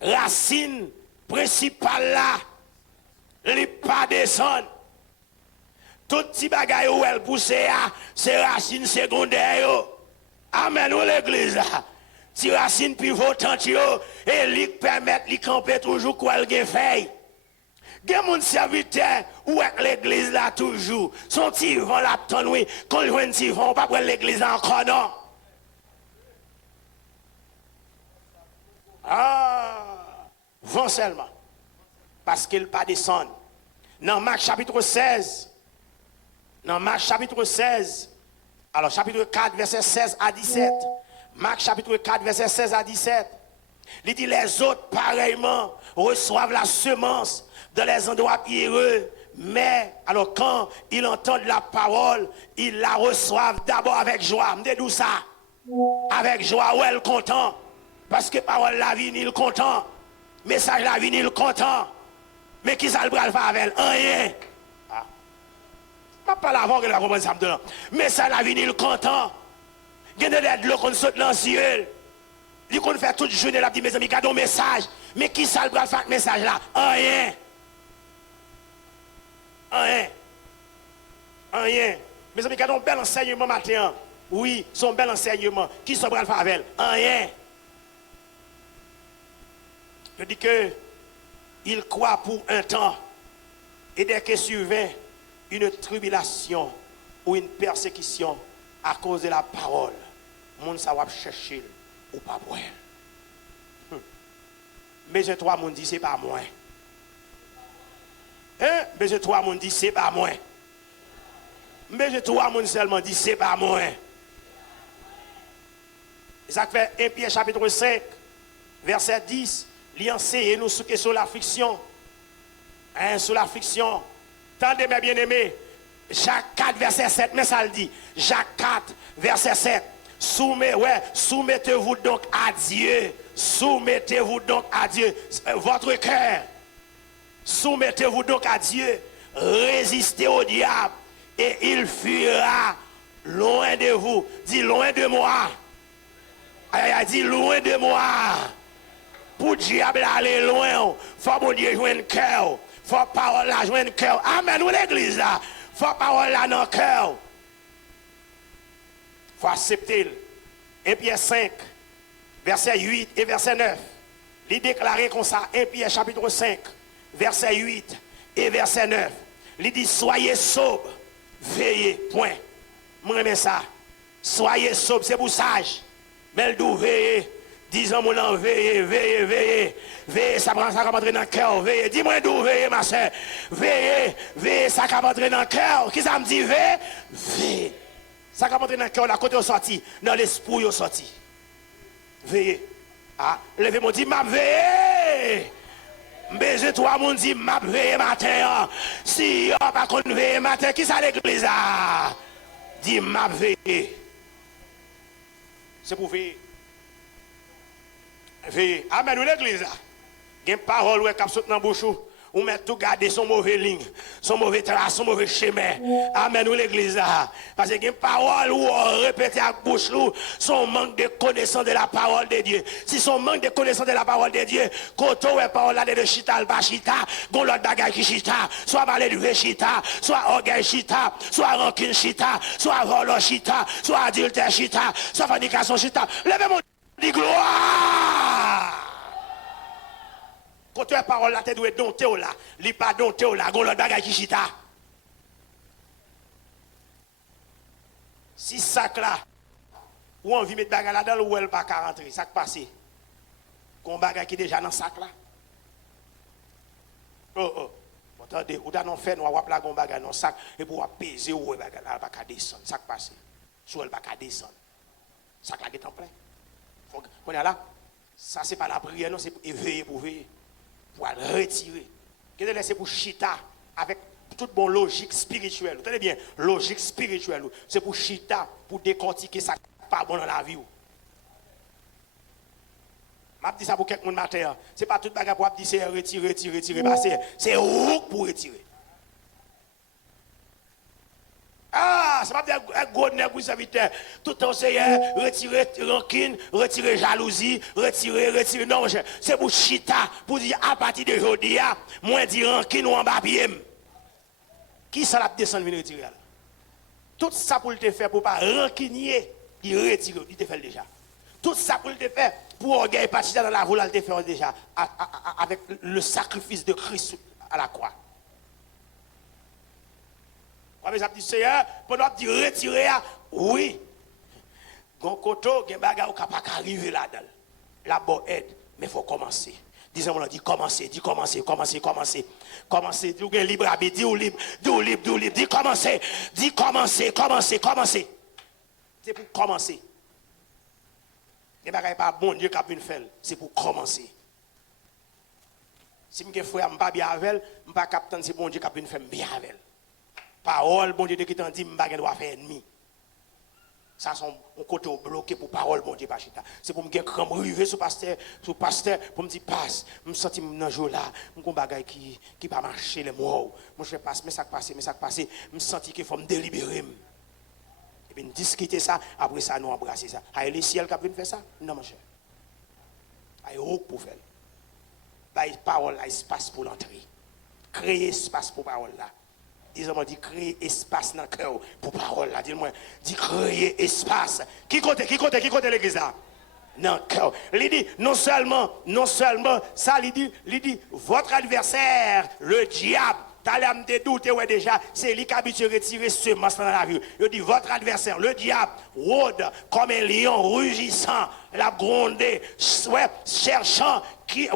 racine principale là, les pas descendent. Tout petit bagay où elle pousse, c'est racine secondaire. Amen ou l'église là. Si racine pivotante et lui permet de camper toujours quoi elle fait. Gen moun serviteur ou avec l'église là toujours. Son petit vent la tonne oui, quand il voit un petit vent, pas prendre l'église encore non. Ah, vent seulement. Parce qu'il pas descend. Dans Marc chapitre 16. Dans Marc chapitre 16. Alors chapitre 4 verset 16 à 17. Marc chapitre 4 verset 16 à 17. Il dit les autres pareillement reçoivent la semence dans les endroits pierreux. Mais alors quand ils entendent la parole, ils la reçoivent d'abord avec joie. Me dis ça. Avec joie, ou elle content. Parce que parole la vie, il content. Message la vie, il content. Mais qui ça le bras faire avec elle? Rien. Ah. Je ne parle pas avant que la comprenne ça. Message la vie, il content. Il y a de l'eau qu'on saute dans le ciel. Il qu'on fait toute journée, là, dit mes amis, gardez un message. Mais qui ça le bras faire ce message là? Rien. Rien. Rien. Mes amis, gardez un bel enseignement matin. Oui, son bel enseignement. Qui se bras faire avec elle? Rien. Je dis que il croit pour un temps et dès que survient une tribulation ou une persécution à cause de la parole, monde ça va chercher ou pas pour elle. Mais je toi monde dit c'est pas moi. Hein? Mais je toi monde dit c'est pas moi. Mais je toi monde seulement dit c'est pas moi. Et ça fait 1 Pierre chapitre 5 verset 10. Il enseigne nous sur l'affliction. Hein, sur l'affliction. Tendez mes bien-aimés. Jacques 4 verset 7, mais ça le dit. Jacques 4 verset 7. Soumettez-vous donc à Dieu. Soumettez-vous donc à Dieu. Votre cœur. Soumettez-vous donc à Dieu. Résistez au diable. Et il fuira loin de vous. Dis loin de moi. Dis loin de moi. Pour diable aller loin, faut bon Dieu jouer un cœur. Faut parole là jouer un cœur. Amen, ou l'église là. Faut parole là dans le cœur. Faut accepter. 1 Pierre 5, verset 8 et verset 9. Il déclare comme ça, 1 Pierre chapitre 5, verset 8 et verset 9. Il dit, soyez sobres, veillez, point. Moi, j'aime ça. Soyez sobres, c'est pour sage. Mais le doux, veillez. Disons mon nom, veillez, veillez, veillez. Veillez, ça prend ça comme entrer dans le cœur. Veillez, dis-moi d'où veillez, ma soeur. Veillez, veillez, ça comme entrer dans le cœur. Qui ça me dit, veillez? Veillez. Ça comme entrer dans le cœur, la côté au sorti, dans l'esprit au sorti. Veillez. Ah, levez-moi, dit, m'a veillez. Mais toi, mon dit, m'a veillé matin. Si y'a pas qu'on veille matin, qui ça l'église a? Dis, m'a veillé. C'est pour veiller. Veiller. Amen, ou l'église là. Il y a une parole qui saute dans la bouche. Ou met tout garder son mauvais ligne, son mauvais trace, son mauvais chemin. Amen, ou l'église là. Parce qu'il y a une parole où on répète à la bouche, son manque de connaissance de la parole de Dieu. Si son manque de connaissance de la parole de Dieu, quand on est parole là de chita, le bas chita, gon l'autre bagaille qui chita, soit malédiction chita, soit orgueil chita, soit rancune chita, soit vol chita, soit adultère chita, soit fornication chita. Levez-moi, dit gloire. Quand tu as parole là, tu dois dompter là. Li pas dompter là, gon l'autre bagaille qui chita. Si sac là, ou on vit mettre bagaille là-dedans, ou elle pas qu'à rentrer, ça qui passe. Qu'on bagaille qui déjà dans le sac là. Oh. Attendez, ou dans fait, nous avons la gon bagaille dans le sac, et pour peser ou bagaille là, elle pas qu'à descendre, ça qui passe. Soit elle pas qu'à descendre. Sac là qui est en plein. On est là. Ça c'est pas la prière, non, c'est pour éveiller, pour veiller. Pour retirer. Qu'est-ce que c'est pour chita avec toute bonne logique spirituelle. Vous tenez bien, logique spirituelle. C'est pour chita, pour décortiquer ça pas bon dans la vie. Je dis ça pour quelqu'un matin. Ce n'est pas tout le bagage pour dire c'est retirer. C'est où pour retirer. Ah, c'est pas un gros nègre pour serviteur. Tout le temps, c'est retirer rancune, retirer jalousie, retirer. Non, c'est pour chita, pour dire à partir de aujourd'hui, moi, dire rancune ou en bas pied. Qui ça l'a descendu venir retirer? Tout ça pour te faire pour ne pas rancunier, il retire, il te fait déjà. Tout ça pour te faire pour orgueil partir dans la voie, il te fait déjà. Avec le sacrifice de Christ à la croix. Comme ça dit Seigneur, pendant que tu retirer, oui. Gon koto, gen baga ou pas arriver là-dedans. La bonne aide, mais il faut commencer. Disons-moi, dit commencer. Commencer, dis ou gen libre habit, dis ou libre, dis commencer. C'est pour commencer. Les bagages pas bon Dieu qui a pu faire, c'est pour commencer. Si je frère pas bien avec elle, je pas capable c'est bon Dieu qui a pu faire bien avec elle. Parole, bon Dieu, qui t'en dit, je ne dois faire ennemi. Ça, c'est un côté bloqué pour parole, bon Dieu, pas chita. C'est pour me dire, quand je arrive sur pasteur, pour me dire, passe, je me sens dans ce jour-là, je me bagaille qui pas marcher, les mots. Moi, je passe, mais ça passe, je me sens qu'il faut me délibérer. Et puis, discuter ça, après ça, nous embrasser ça. Est-ce le ciel qui a pu faire ça? Non, mon cher. Est-ce pour faire? Bah, parole là, espace pour l'entrée. Créer espace pour parole là. Disons-moi, dit créer espace dans le cœur pour parole là. Dis-moi, dit créer espace. Qui compte l'église là? Dans le cœur. Il dit, non seulement, ça, il dit, votre adversaire, le diable, t'as l'air de douter, ouais, déjà, c'est lui qui a habitué à retirer ce masque dans la vie. Il dit, votre adversaire, le diable, rôde comme un lion rugissant, la grondée, ouais, cherchant qui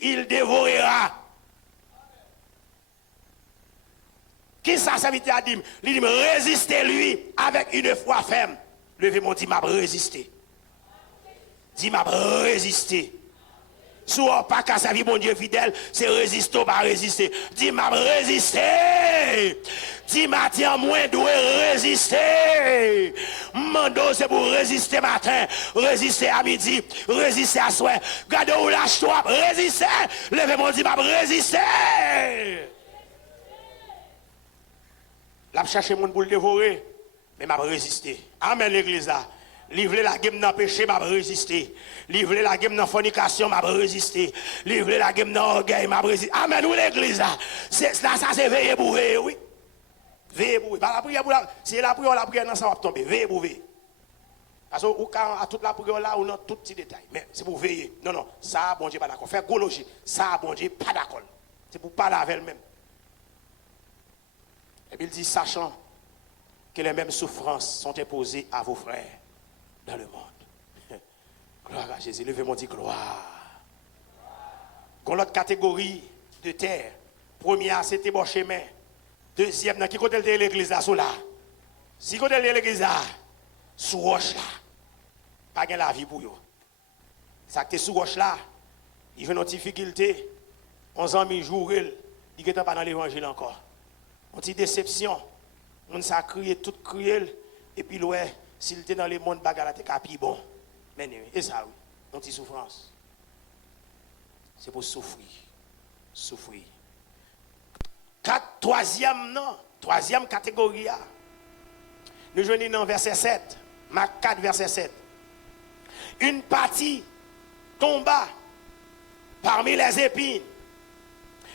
il dévorera. Qui ça veut dire? Il dit, résistez-lui avec une foi ferme. Levez-moi, dit, m'a résisté. Dit, m'a résisté. Soit pas qu'à sa vie, bon Dieu fidèle, c'est résister ou pas résister. Dis m'a résister. Dis m'a tiens moins doit résister. Mando c'est pour résister matin, résister à midi, résister à soir. Gardez ou lâche-toi, résister. Levez-moi dit m'a résister. L'a chercher monde pour le dévorer, mais m'a résister. Amen l'église là. Livrer la game dans le péché, m'a résisté. Livrer la game dans la fornication, m'a résisté. Livrer la game dans l'orgueil, m'a résisté. Amen, nous l'église là. Ça c'est veiller pour veiller, oui. Veiller pour veiller. La prière, c'est la prière, non, ça va tomber. Veiller pour veiller. Parce que à toute la prière là, on a tout petit détail. Mais c'est pour veiller. Non, ça, bon Dieu, pas d'accord. Faire gaulogie. Ça, bon Dieu, pas d'accord. C'est pour parler avec elle-même. Et puis il dit, sachant que les mêmes souffrances sont imposées à vos frères dans le monde. Gloire à Jésus. Levez-moi, dit gloire. Dans l'autre catégorie de terre, première, c'était bon chemin. Deuxième, dans qui côté de l'église là, sous là. Si côté de l'église là, sous roche là, pas de la vie pour eux. Ça que sous roche là, il fait une difficulté. 11 ans, il joue, il n'est pas dans l'évangile encore. Une petite déception. On s'est crié, tout crié, et puis ouais, S'il était dans le monde bagarre, il était bon. Mais non, et ça, oui, une petite souffrance. C'est pour souffrir. Souffrir. Troisième catégorie. Nous joignons dans verset 7. Marc 4, verset 7. Une partie tomba parmi les épines.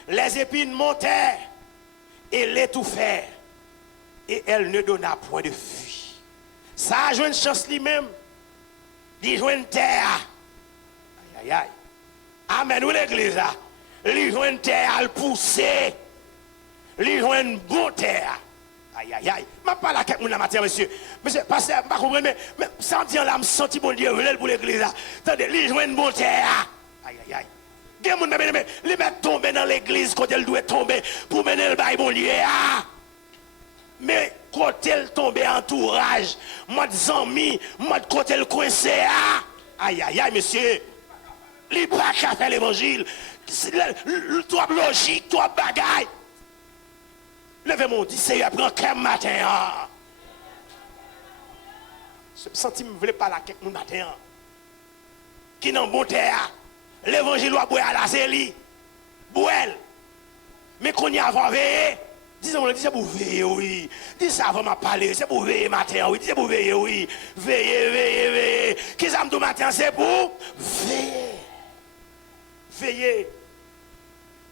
Les épines montèrent et l'étouffèrent. Et elle ne donna point de fruit. Ça a joué une chance lui-même. Il joue une terre. Aïe, aïe, aïe. Amen, où l'église là? Il joue une terre à le pousser. Il joue une bonne terre. Aïe, aïe, aïe. Je ne parle pas avec mon matière, monsieur. Monsieur, parce que je ne comprends pas, mais sans dire là, je sens bon Dieu pour l'église là. Attendez, il joue une bonne terre. Aïe, aïe, aïe. Il met tomber dans l'église quand elle doit tomber pour mener le bail bon Dieu. Mais quand elle tombe entourage, moi des amis, moi de côté le coincé. Aïe, aïe, aïe, monsieur. Il n'y a pas qu'à faire l'évangile. Toi logique, toi bagaille. Levez mon dit, c'est après un matin. Je me sens que je ne voulais pas la quelque mon matin. Qui n'en bon terre. L'évangile doit boire à la zélie. Bouelle. Mais qu'on y a avant veillé. Disons, c'est pour veiller, oui. Dis ça avant de parler, c'est pour veiller matin, oui. Dis c'est pour veiller, oui. Veiller, veiller, veiller. Qu'est-ce que ça me dit matin, c'est pour veiller. Veiller.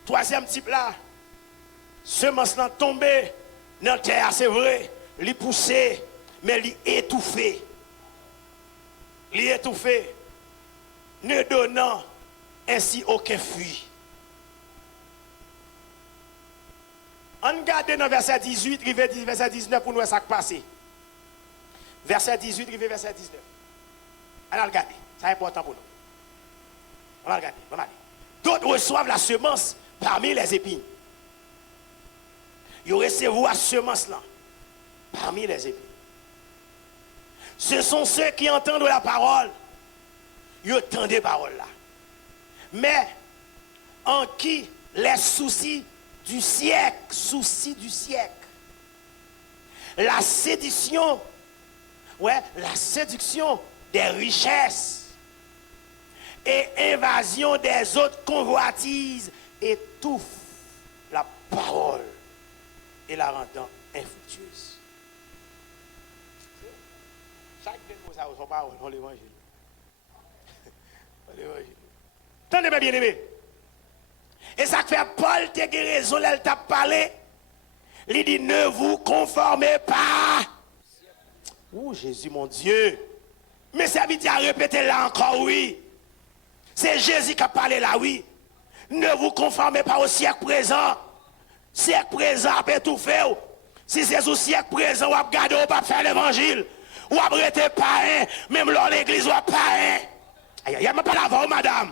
Troisième type là. Semence là tombé dans la terre, c'est vrai. Li poussé, mais li étouffé. Li étouffé. Ne donnant ainsi aucun fruit. On regarde dans verset 18, verset 19 pour nous ça qui passe. Verset 18, verset 19. On va regarder, c'est important pour nous. On va regarder, on va regarder. D'autres reçoivent la semence parmi les épines. Ils reçoivent la semence là, parmi les épines. Ce sont ceux qui entendent la parole. Ils entendent la parole là. Mais en qui les soucis du siècle, la séduction, la séduction des richesses et invasion des autres convoitises étouffent la parole et la rendant infructueuse. Chaque démon ça son parole dans l'évangile. Tendez-moi bien aimé. Et ça fait Paul te raison, elle t'a parlé. Il dit ne vous conformez pas. Oh Jésus mon Dieu. Mais ça veut dire répéter là encore, oui. C'est Jésus qui a parlé là, oui. Ne vous conformez pas au siècle présent. Siècle présent a étouffé. Si c'est au siècle présent, vous regardez, vous pas faire l'évangile. Vous arrêtez pas, même dans l'église, vous pas. Aïe, aïe, mais pas l'avant, madame.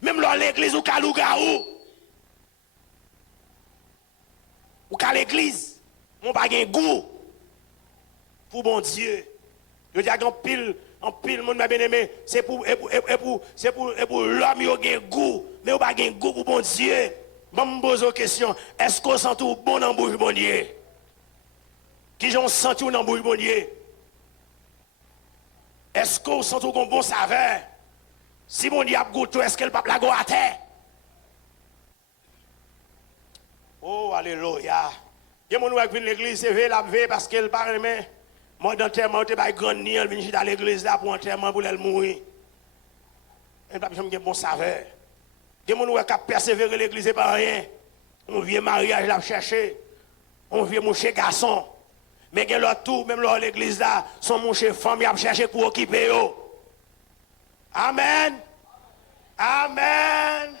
Même dans l'église, vous avez loup-garou. Ou qu'à l'église, mon pas de goût pour bon Dieu. Je dis à en pile, mon bien aimé, c'est pour l'homme qui a goût, mais on pas de goût pour bon Dieu. Je me pose une question, est-ce qu'on sent tout bon dans le bouche bon Dieu? Qui j'en sent tout dans le bouche bon Dieu? Est-ce qu'on sent tout bon saveur? Si mon Dieu a goûté, est-ce qu'elle pas la go à terre? Oh, alléluia. Il y a mon qui vient l'église, c'est la veille parce qu'elle parle, mais moi, dans l'enterrement, je suis grand nid, elle vient dans l'église là pour enterrement pour elle mourir. Elle n'a pas besoin de bon saveur. Il y a mon qui a persévéré l'église et pas rien. On vient mariage là chercher. On vient mon chez garçon. Mais il y a l'autre tout, même dans l'église là, son mon chez femme, il a cherché pour occuper. Amen. Amen.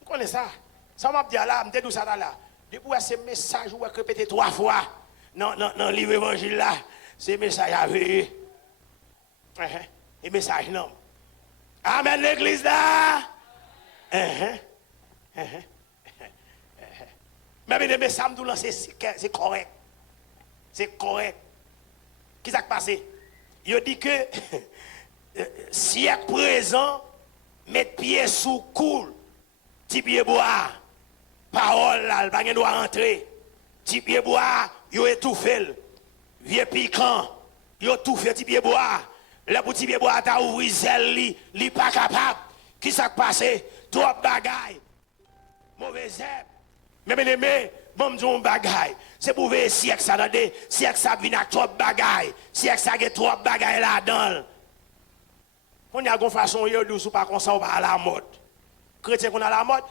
Vous connaissez ça? Ça m'a dit là, je me dis ça là. Depuis ce message, vous répétez 3 fois dans le livre évangile là. C'est message à veiller. Et message non. Amen l'église là. Mais ça me dit c'est correct. C'est correct. Qu'est-ce qui s'est passé? Il dit que siècle présent, mettre pied sous coule. Ti pied bois, parole là, le bagage doit rentrer. Ti pied bois, yo étouffé. vieux piquant, yo tout fait petit pied bois. Le petit pied bois t'a ouvert zèle li pas capable. Qui s'est passé? Trop bagaille. Mauvais zèbre. Mais bien aimé, bon me un bagaille. C'est pour ver si ça dans des si ça vient avec trop bagaille. Si ça a trop bagaille là-dedans. On y a une façon yo douce ou pas comme ça ou pas à la mode. Chrétien qu'on a la mode.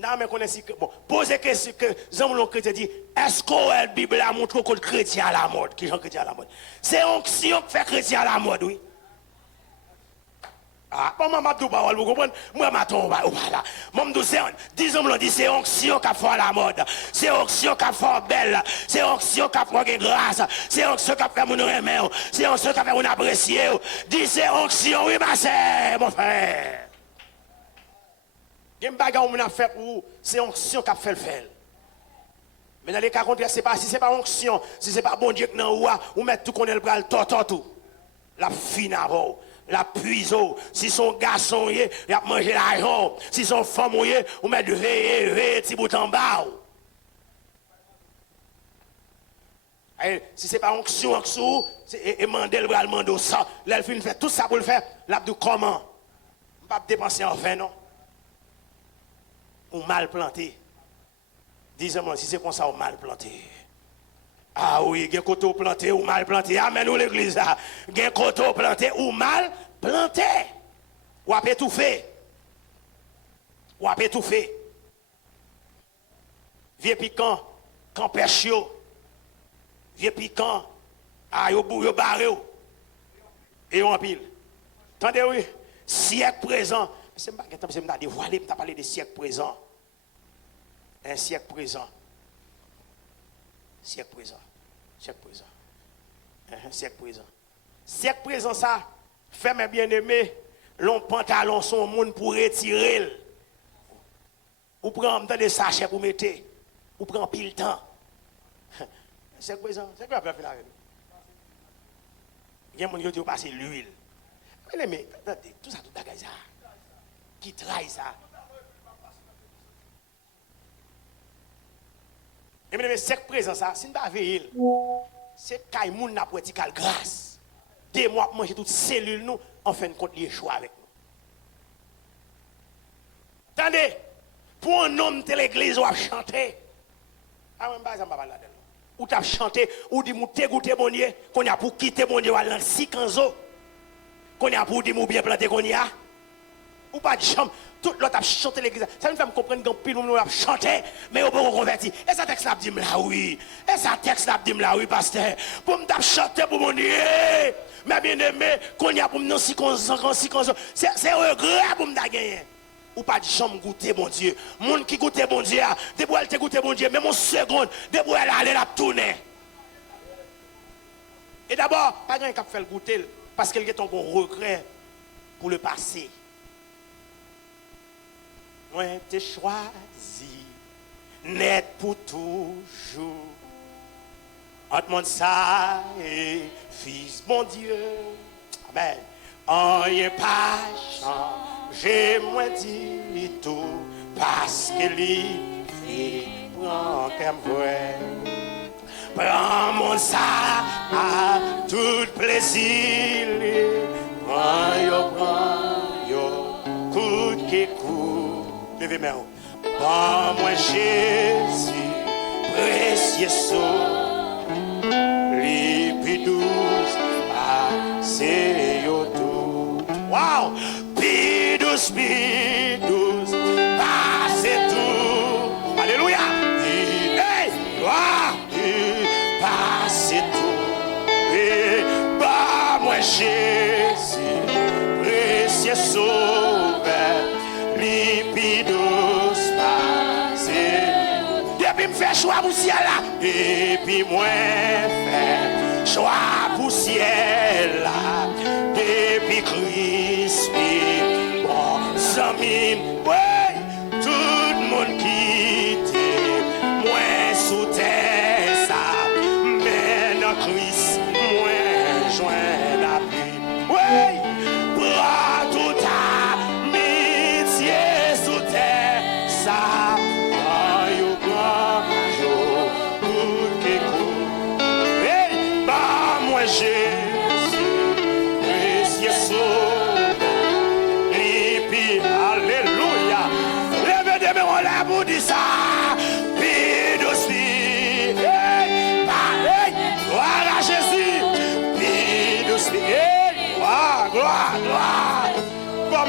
Non, mais qu'on est bon, posez question que Zamblon chrétien dit, est-ce que la Bible a montré que le chrétien à la mode, qui sont chrétien à la mode? C'est onction qui fait chrétien à la mode, oui. Ah, bon, maman, tout parole, vous comprenez? Moi, ma tombe, ou pas là. Moi, disons, dit, c'est onction qui fait la mode. C'est onction qui fait belle. C'est onction qui fait grâce. C'est onction qui fait mon aimer. C'est onction qui fait mon apprécier. Dis, c'est onction, oui, ma sœur, mon frère. Il y a une bagarre où on a fait pour vous, c'est onction qui a fait le faire. Mais dans les cas contraires, c'est pas si c'est pas onction, si c'est pas bon Dieu que non ou mettre tout qu'on est le bras tout. La finaro, la puiseau, si son garçon y a mangé l'argent, si son femme ou mettre de petit bout en bas. Et si c'est pas onction, et mandel le bras le mando ça, l'elfine fait tout ça pour le faire, l'abdou comment? Pas dépenser en vain non. Ou mal planté. Disez-moi si c'est comme ça ou mal planté. Ah oui, il y a un coteau planté ou mal planté. Amen ou l'église là. Il y a un coteau planté ou mal planté. Ou à étouffé. Ou à étouffé. Vieux piquant, quand pêche yo. Vieux piquant, ah yo barré yo. Et on pile. Attendez oui, siècle présent. C'est pas que je me dévoilé, je parlé de siècle présent. Un siècle présent. Siècle présent. Siècle présent. Un siècle présent. Siècle présent, ça, fait mes bien-aimés, l'on pantalon son monde pour retirer. Ou prend des sachets pour mettre. Ou prend pile temps. Siècle présent, c'est quoi la faire avec nous? Il y a des gens qui ont passé l'huile. Mais tout ça, tout bagage ça. Qui trahit ça. Et bien, c'est présent ça, si nous ne veillons pas, c'est qu'il y a une pratique grâce. Des mois pour manger toutes ces cellules, nous, en fin de compte, les choix avec nous. Attendez, pour un homme de l'église, on va chanter. Ah, je ne vais pas parler là-dedans. Ou tu as chanté, ou dit, tu as goûté mon Dieu, qu'on a pour quitter mon Dieu, dans 6 ans, qu'on a pour dire, bien planté qu'on y a. Ou pas de chambre, tout l'autre a chanté l'église. Ça me fait me comprendre qu'un pile nous a chanté, mais on peut convertir. Et ça texte là dit là oui. Et ça texte là dit là oui, pasteur. Pour me chanter pour mon Dieu. Mais bien aimé, qu'on y a pour me non si c'est regret pour me gagner. Ou pas de chambre goûter mon Dieu. Monde qui goûte mon Dieu, depuis elle te goûter mon Dieu, même en seconde, depuis elle aller la tourner. Et d'abord, pas quelqu'un qui fait le goûter parce qu'il y a un bon regret pour le passé. Moi, t'ai choisi, net pour toujours. Entre mon ça et fils, mon Dieu. Amen. On n'est pas changé, moi dit tout, parce que lui, prend comme vrai. Prends mon ça à tout plaisir. Prends yo, coup qui coup. Levez moi Prends moi Jésus, précieux saut, les douce, c'est yo tout. Wow! Pidouce, passez tout. Alléluia! Hey! Wow! Passez tout. Et bah moi Jésus, précieux sauveur, Lipidous passé. Depuis me fait choix pour ciel là. Depuis moi fait choix pour ciel là. Depuis Christ, bon amis, ouais, tout le monde quitte. Moi sous terre ça, mais dans Christ, moi joint la pluie. Ouais, bras tout à métier sous terre ça. Jésus, précieux sauveur, puis alléluia. Levez des mains en l'air pour dire ça. Puis doucement, gloire à Jésus. Puis doucement, gloire, gloire, gloire.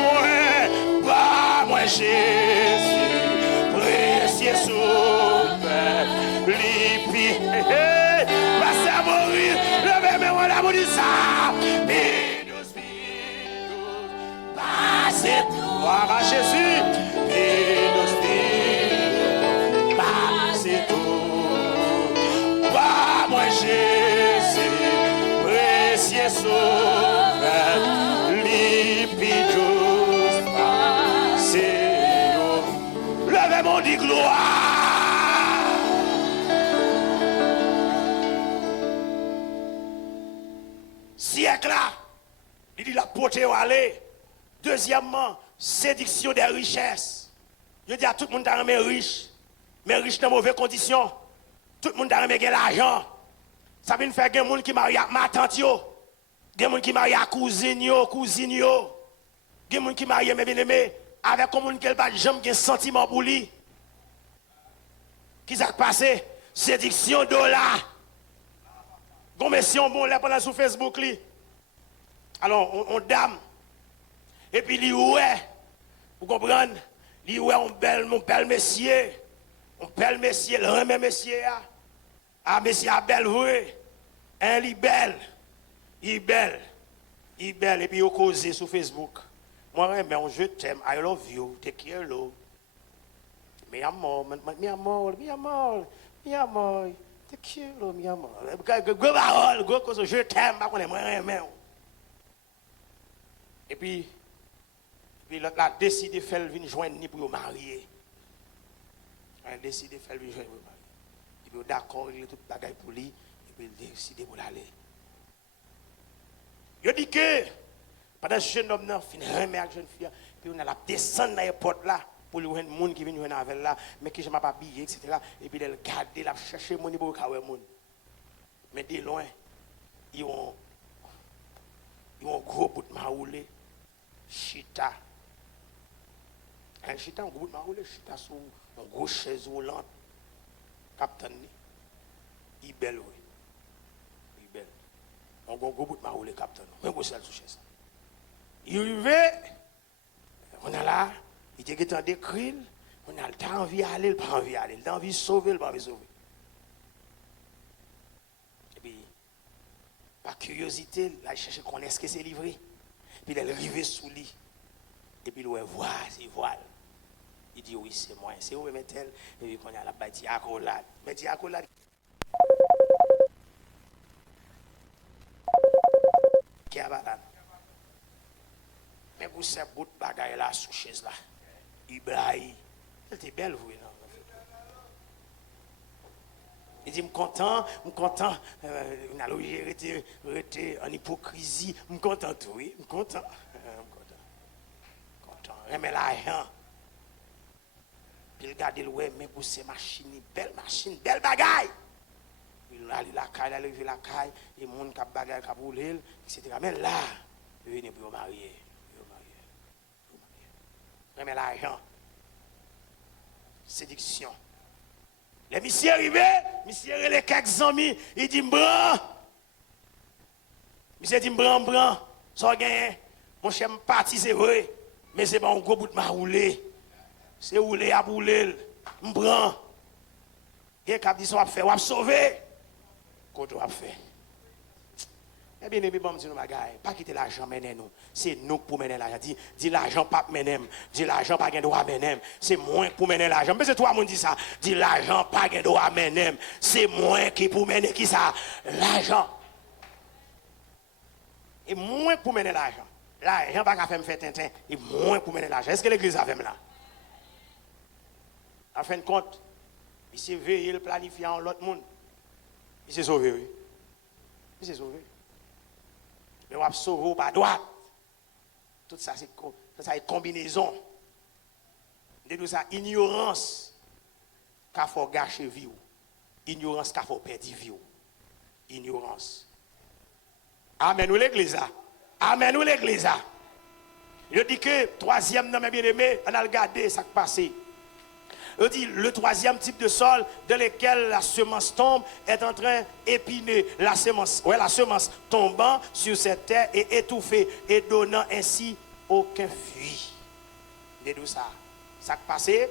Pas moi, Jésus, précieux sauveur, puis passez à mourir. Levez mes mains là pour dire ça. Puis doucement, passez, gloire à Jésus. Puis doucement, passez tout. Pas moi, Jésus, précieux sauveur, puis levez mon dit gloire. Siècle là, il dit la portée au aller. Deuxièmement, séduction des richesses. Je dis à tout le monde qui est riche, mais riche dans mauvaises conditions. Tout le monde qui a l'argent. Ça vient faire des gens qui marient à ma tante, des gens qui marient à cousine, des gens qui marient mes bien-aimés. Avec un monde qui n'a pas de sentiment pour lui. Qui s'est passé? Séduction dollar. Comme si on bon là pendant sur Facebook li. Alors on dame. Et puis li ouais. Vous comprenez? Li ouais mon bel monsieur. On bel monsieur, le remet monsieur là. Ah monsieur a belle vrai. Un li belle. Il belle. Il belle et puis il cause sur Facebook. Moi, je t'aime, I love you, take care, love. Mi amor, take care, love, mi amor. Go parole, go cause je t'aime, moi, et puis l'autre a décidé de faire venir joindre ni pour marier. Elle a décidé de faire venir joindre pour marier. Et puis d'accord, il a tout bagaille pour lui, et puis il a décidé pour l'aller. Il dit que pendant que ce jeune homme a fini remettre avec jeune fille, puis on a la descendre dans l'aéroport là pour lui voir des gens qui viennent jouer avec là, mais qui ne m'a pas habillé, etc. Et puis il garde, il a cherché des gens pour voir les gens. Mais de loin, ils ont un gros bout de maroulé, chita. Un chita, un gros bout de maroulé, chita sur une grosse chaise roulante. Capitaine, il est belle, oui. Il est belle. Un gros bout de maroulé, capitaine. Même pour celle sous chaise. Il est arrivé, on a là, il était en décrit, on a le temps envie d'aller, il n'a pas envie d'aller, il a envie de sauver, il n'a pas envie de sauver. Et puis, par curiosité, il a cherché qu'on est-ce que c'est livré. Puis il est arrivé sous lui. Et puis il a voir, c'est voile. Il dit oui, c'est moi, c'est où, mais tel. Et puis on a la bâtie accolade. Mais dit accolade. Qui a badane. Mais pour ce bout de bagaille là, sous chaise là, il braille. Elle était belle, vous, non? Il dit, je suis content, on a arrêté en hypocrisie, je suis content, oui, je suis content. Content. Mais l'argent. Puis il regarde, ouais, mais pour ces machines, belle bagaille. Il a la caille, il a levé la caille, et le monde qui a bagaille, qui a brûlé, etc. Mais là, il vient pour marier. Mais l'argent, séduction. Les messieurs arrivés, monsieur les quelques amis, il dit m'bran. Monsieur dit m'bran, ça gagne. Mon cher parti c'est vrai, mais c'est pas un gros bout de maroulé. C'est roulé à bouler, m'bran. Et quand dit ça va faire, va sauver. Qu'est-ce va faire? Eh bien, les bon, nous pas quitter l'argent mener nous. C'est nous pour mener l'argent. Dis l'argent pas mener. Dis l'argent pas gain droit mener. C'est moi pour mener l'argent. Mais c'est toi qui dit ça. Dis l'argent pas gain droit mener. C'est moi qui pour mener qui ça? L'argent. Et moi pour mener l'argent. L'argent pas qu'à faire me faire tintin. Et moi pour mener l'argent. Est-ce que l'église a fait là? En fin de compte, il s'est veillé, il planifie en l'autre monde. Il s'est sauvé, oui. Il s'est sauvé. Mais on va sauver par droite. Tout ça, c'est une combinaison. De tout ça, ignorance qu'a fait gâcher vie. Ignorance qu'a fait perdre vie. Ignorance. Amen ou l'église là. Amen ou l'église là. Je dis que troisième, non, mes bien-aimés, on a regardé ça qui passé. Je dis le troisième type de sol dans lequel la semence tombe est en train d'épiner. La semence tombant sur cette terre et étouffée et donnant ainsi aucun fruit. C'est d'où ça? Ça qui passé,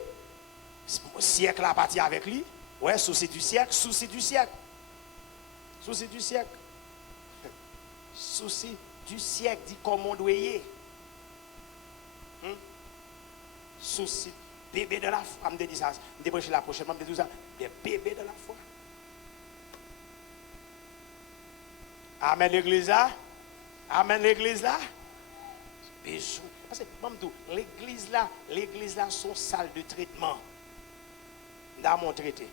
siècle a parti avec lui. Ouais, souci du siècle, souci du siècle. Souci du siècle. Souci du siècle, dit comment on doit y aller. Souci, bébé de la foi. Je me dis ça, je me dis la prochaine, je me dis ça, des bébés de la foi. Amen l'église là. Amen l'église là. Bisous. Parce que l'église là, sont salles de traitement. Dans mon traité.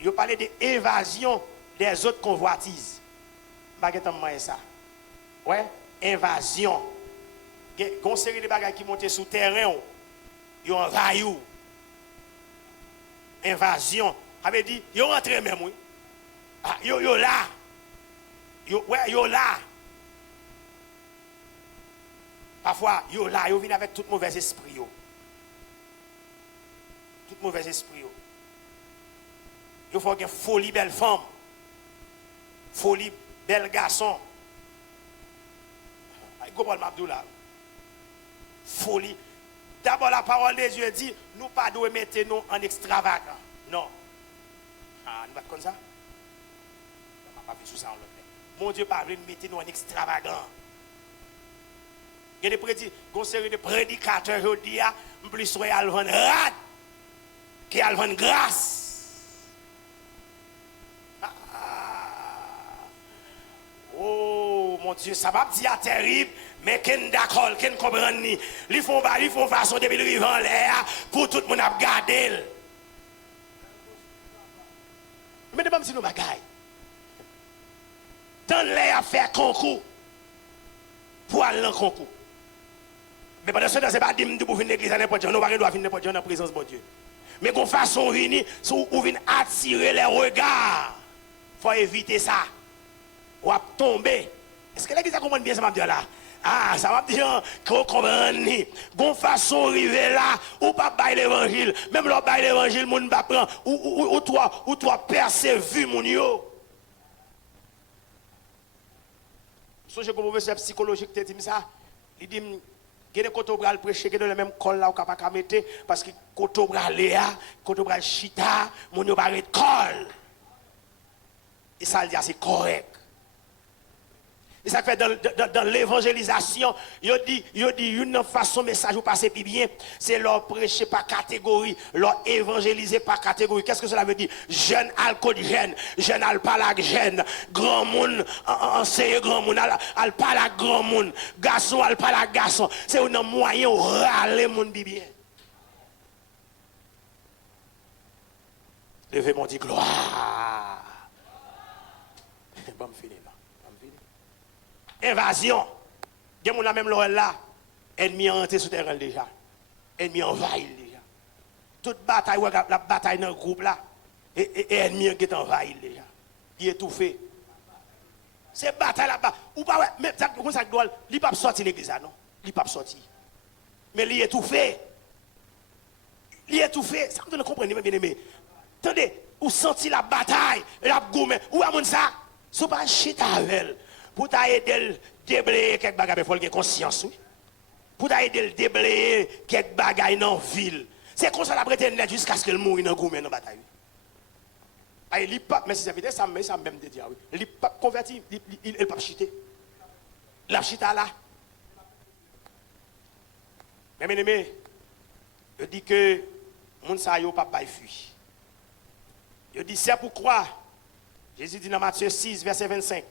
Il parlait d'évasion des autres convoitises. Je ça. Ouais, invasion. Il y a une série de bagages qui montent sous terrain. Ils ont envahi. Invasion. Ça veut dire, ils ont rentré même, oui. Ah, ils sont là. Ouais, ils sont là. Parfois, ils sont là, ils viennent avec tout mauvais esprit. Tout mauvais esprit. Il faut une folie belle femme. Folie bel garçon. Il faut pas le là. Folie. D'abord, la parole de Dieu dit, nous pas devons mettre nous en extravagant. Non. Ah, nous pas comme ça. On va pas faire ça en l'autre. Mon Dieu, pas veut mettre nous en extravagant. Il y a des série de prédicateurs qui disent, plus soyez à vendre rad, qui à vendre grâce. Oh, mon Dieu, ça va dire terrible. Mais qu'en d'accord, qu'en comprend ni, ils font façon de vivre en l'air pour tout le monde à garder. Mais de même si nous bagaille. Dans l'air à faire concours pour aller en concours. Mais pendant ce temps, c'est pas dire pour venir l'église à n'importe quoi, nous pas doit venir n'importe quoi dans la présence de Dieu. Mais qu'on façon venir ou venir attirer les regards. Faut éviter ça. Ou à tomber. Est-ce que l'église a compris bien ça m'a dit là? Ah, ça va dire qu'on comprend ni. Gon façon arriver là, ou pas bailler l'évangile, même leur bailler l'évangile, moun pas prend, ou toi persévère mon yo. So je comme professeur psychologique te dit ça, il dit que des côté bral prêcher que dans le même col là ou capable mettre parce que côté bral là, côté bral chita, mon yo pas de col. Et ça le dit c'est correct. Et ça fait dans l'évangélisation, il dit une façon message ou passer plus bien, c'est leur prêcher par catégorie, leur évangéliser par catégorie. Qu'est-ce que cela veut dire? Jeune alcool jeune alpalag jeune, grand monde enseigner grand monde, alpalag grand monde, garçon alpalag garçon. C'est un moyen de râler monde bien. Levez mon dit gloire. Bon fini là. Invasion. Il y a même là, ennemi rentré sur le terrain déjà. Ennemi envahi déjà. Toute bataille, la bataille dans le groupe là, et ennemi qui est envahi déjà. Il est étouffé. C'est bataille là-bas. Ou pas, ouais, mais ça doit, il ne peut pas sortir l'église, non? Il ne peut pas sortir. Mais il est étouffé. Il est étouffé. Ça, vous comprenez, bien aimé. Attendez, vous sentez la bataille, la gourmet. Où est-ce ça? Ce pas chita avec elle. Pour t'aider à déblayer quelques bagages, il faut avoir conscience. Oui. Pour t'aider à déblayer quelques bagages dans la ville. C'est comme ça la prétendait jusqu'à ce qu'elle mouille dans le gourmet dans la bataille. Il n'est pas, mais si ça veut dire ça, mais ça même de dire, oui. Il n'est pas converti, il n'est pas chité. La chita là. Mais bien aimé, je dis que mon sa yo pas fuit. Je dis c'est pourquoi Jésus dit dans Matthieu 6, verset 25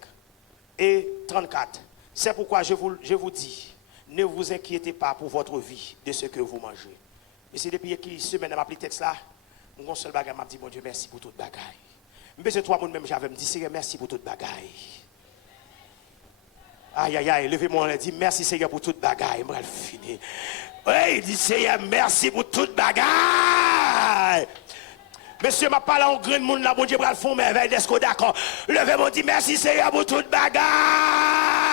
et 34. C'est pourquoi je vous dis, ne vous inquiétez pas pour votre vie de ce que vous mangez. Et c'est depuis quelques semaines, dans ma petite texte là, mon seul bagage m'a dit, bon Dieu, merci pour toute bagaille. Mais c'est toi, moi-même, j'avais me dit, Seigneur, merci pour toute bagaille. Aïe, aïe, aïe, levez-moi, on dit, merci Seigneur pour toute bagaille. Je vais finir. Oui, il dit, Seigneur, merci pour toute bagaille. Monsieur m'a parlé en grand monde là, bon Dieu, pour le fond, merveille, est-ce qu'on d'accord? Levez-moi, dit, merci Seigneur pour toute bagaille.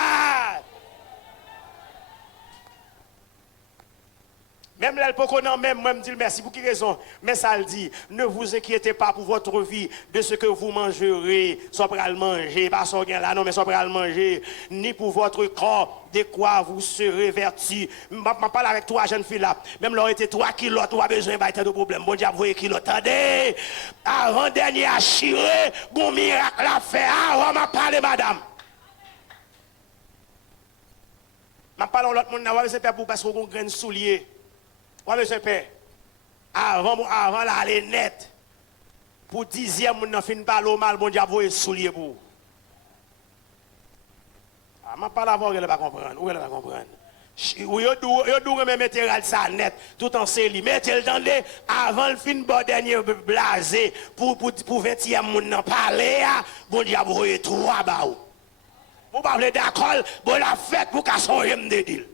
Même là, même moi, me dit merci. Pour quelle raison? Mais ça le dit, ne vous inquiétez pas pour votre vie de ce que vous mangerez, soit pour le manger, pas soit là, non, mais soit pour le manger, ni pour votre corps, de quoi vous serez vertu. Je parle avec toi, jeune fille là. Même là, était 3 kilos, tu as besoin de problème. Bon Dieu, vous voyez kilos. Attendez, avant dernier à chirer, bon miracle à faire. Avant m'a parlé, madame. Je parle à l'autre monde, je vais faire pour parce qu'on a un grain de soulier. Je vais faire. Avant là, aller net. Pour 10e, on a fini par l'eau mal, bon Dieu, vous voyez soulier pour. Je parle avant, vous ne pas comprendre. Vous ne pas comprendre. Vous devez mettre ça net, tout en série. Mettez le temps avant le fin de dernier blasé pour 20e, on a parlé. Bon Dieu, vous voyez tout à bas. Vous ne parlez d'accord, bon la fête pour qu'à son rem de deal.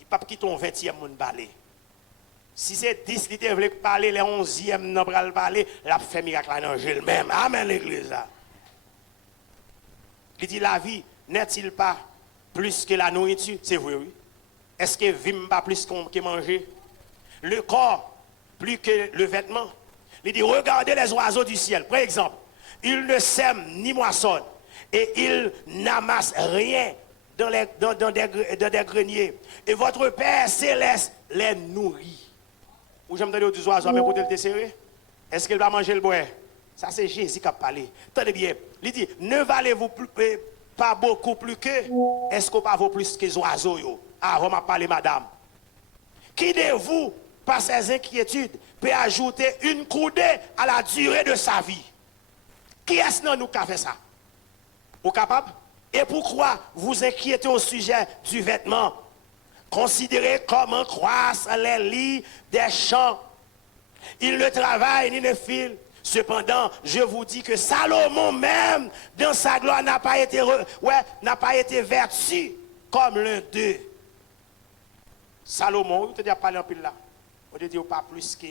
Il ne peut pas quitter ton 20e moun balé. Si c'est 10, il veut parler, les 11e n'a pas parler, la fait miracle à l'angèle même. Amen l'église. Il dit la vie n'est-il pas plus que la nourriture? C'est vrai, oui. Est-ce que vim pas plus que manger? Le corps plus que le vêtement. Il dit regardez les oiseaux du ciel. Par exemple, ils ne sèment ni moissonnent et ils n'amassent rien dans des greniers. Et votre Père céleste les nourrit. Ou j'aime donner aux oiseaux, mais pour le desserrer? Est-ce qu'il va manger le bois? Ça, c'est Jésus qui a parlé. Tenez bien. Il dit ne valez-vous pas beaucoup plus que? Est-ce qu'on pas vaut plus que les oiseaux? Ah, on m'a parlé, madame. Qui de vous, par ses inquiétudes, peut ajouter une coudée à la durée de sa vie? Qui est-ce que nous qui a fait ça? Vous capable? Et pourquoi vous inquiétez au sujet du vêtement? Considérez comment croissent les lits des champs. Ils ne travaillent ni ne filent. Cependant, je vous dis que Salomon même, dans sa gloire, n'a pas été vertu comme l'un d'eux. Salomon, vous te dis parler en pile là. On te dit pas plus que,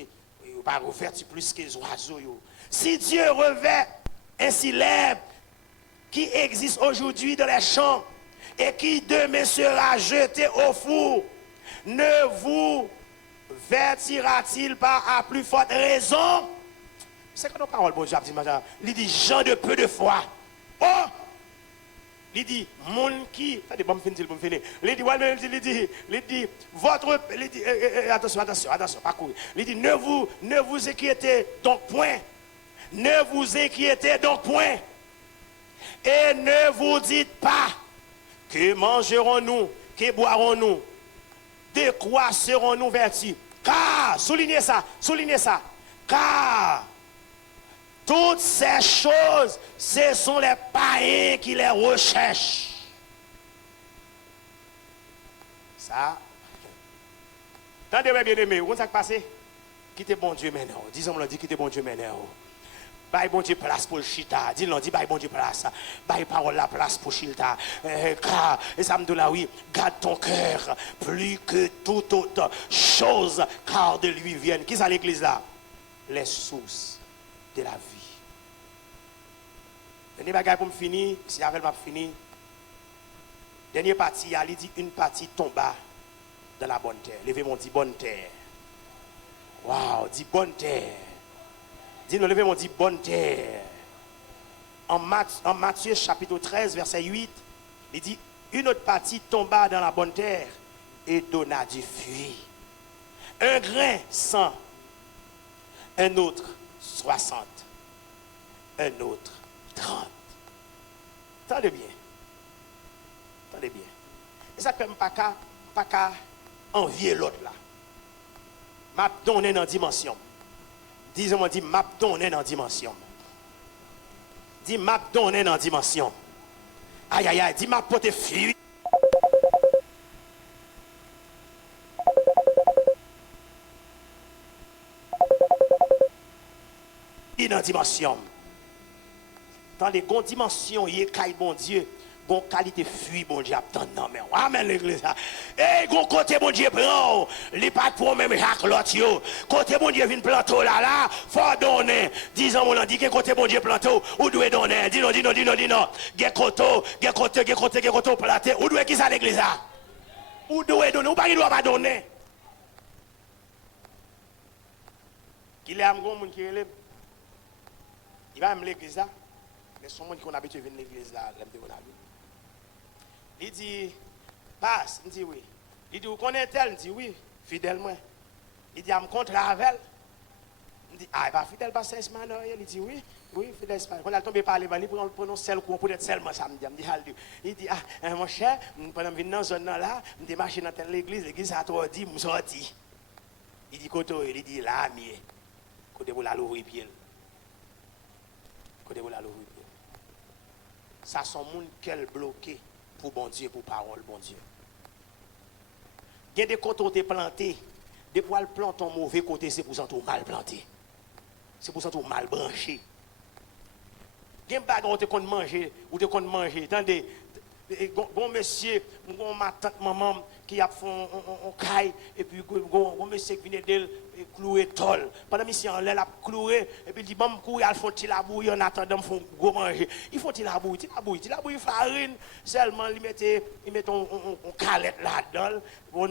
pas vertu plus que les oiseaux. Si Dieu revêt ainsi l'herbe qui existe aujourd'hui dans les champs et qui demain sera jetée au four, ne vous vertira-t-il pas à plus forte raison? C'est que nos paroles, bon Dieu, il dit gens de peu de foi. Oh! Il dit, mon qui. Attendez, bon, me finir. Il dit, votre. Il dit, attention, pas courir. Il dit, ne vous inquiétez donc point. Ne vous inquiétez donc point. Et ne vous dites pas que mangerons-nous, que boirons-nous, de quoi serons-nous vêtus. Car, soulignez ça. Car toutes ces choses, ce sont les païens qui les recherchent. Ça. Attendez, bien aimé, vous savez ce qui passe? Quittez bon Dieu maintenant. Disons-moi, quittez bon Dieu maintenant. Bye bon Dieu place pour le chita. Dis-le, dis bye bon Dieu place. Bye parole la place pour chita. Car, et ça me dit là, oui, garde ton cœur plus que toute autre chose, car de lui viennent. Qui est à l'église là? Les sources de la vie. Dernier bagage pour me finir, si avec m'a fini. Dernière partie, il dit une partie tomba dans la bonne terre. Levez mon dit bonne terre. Waouh, dit bonne terre. Dis-nous, levez mon dit bonne terre. En Matthieu chapitre 13, verset 8, il dit une autre partie tomba dans la bonne terre et donna du fruit. Un grain 100, un autre 60, un autre 30. Tendez bien. Et ça ne peut pas qu'à envier l'autre là. M'a donné dans dimension. Disons-moi, dit m'a donné dans dimension. Dis m'a donné dans dimension. Aïe aïe aïe, dis m'a pote fuir. Dans dimension. Dans les bonnes dimensions, il y a bon Dieu. Bon qualité fuit, bon Dieu, non, mais amen l'église. Et bon côté, bon Dieu, prend, les pas pour même Jacques l'autre, côté, bon Dieu, vient planter là, faut donner. Disons, on dit que côté, bon Dieu, planter, ou doit donner. Dis non. Gé côté, planter, ou doit qui ça l'église là? Ou doit donner, ou pas qu'il doit pas donner. Qu'il est un grand monde qui élève. Il va me l'église là. Mais son monde qui a habitué à venir à l'église là, il dit, passe, il dit oui. Il dit, vous connaissez tel? Il dit oui, fidèlement. Il dit, je me contre avec elle. Il dit, ah, il va fidèle, pas 16 man. Il dit oui, oui, fidèle. Quand elle tombe par les balles, il prend un seul coup, peut-être seulement samedi. Il dit, ah, mon cher, pendant que je viens dans cette zone là, je suis marché dans l'église a trop dit, je suis sorti. Il dit, Koto, il dit, là, mieux. Côté vous la l'ouvrir pied. Côté vous la l'ouvrir pied. Ça, son monde qu'elle bloqué pour bon Dieu, pour parole, bon Dieu. Il y a des côtés où tu es planté. Des fois, le plant ton mauvais côté, c'est pour ça que tu mal planté. C'est pour ça que tu mal branché. Il y a des bagages où tu comptes manger, où tu comptes manger. Attendez, bon monsieur, ma tante, maman, qui a fait un caille, et puis bon monsieur qui vient d'elle clouer tol. Pendant que on l'a cloué, et puis il dit, bon, courir, ils font la bouille, en attendant, ils font go manger. Ils font la bouille farine, seulement ils mettent un calette là-dedans, pour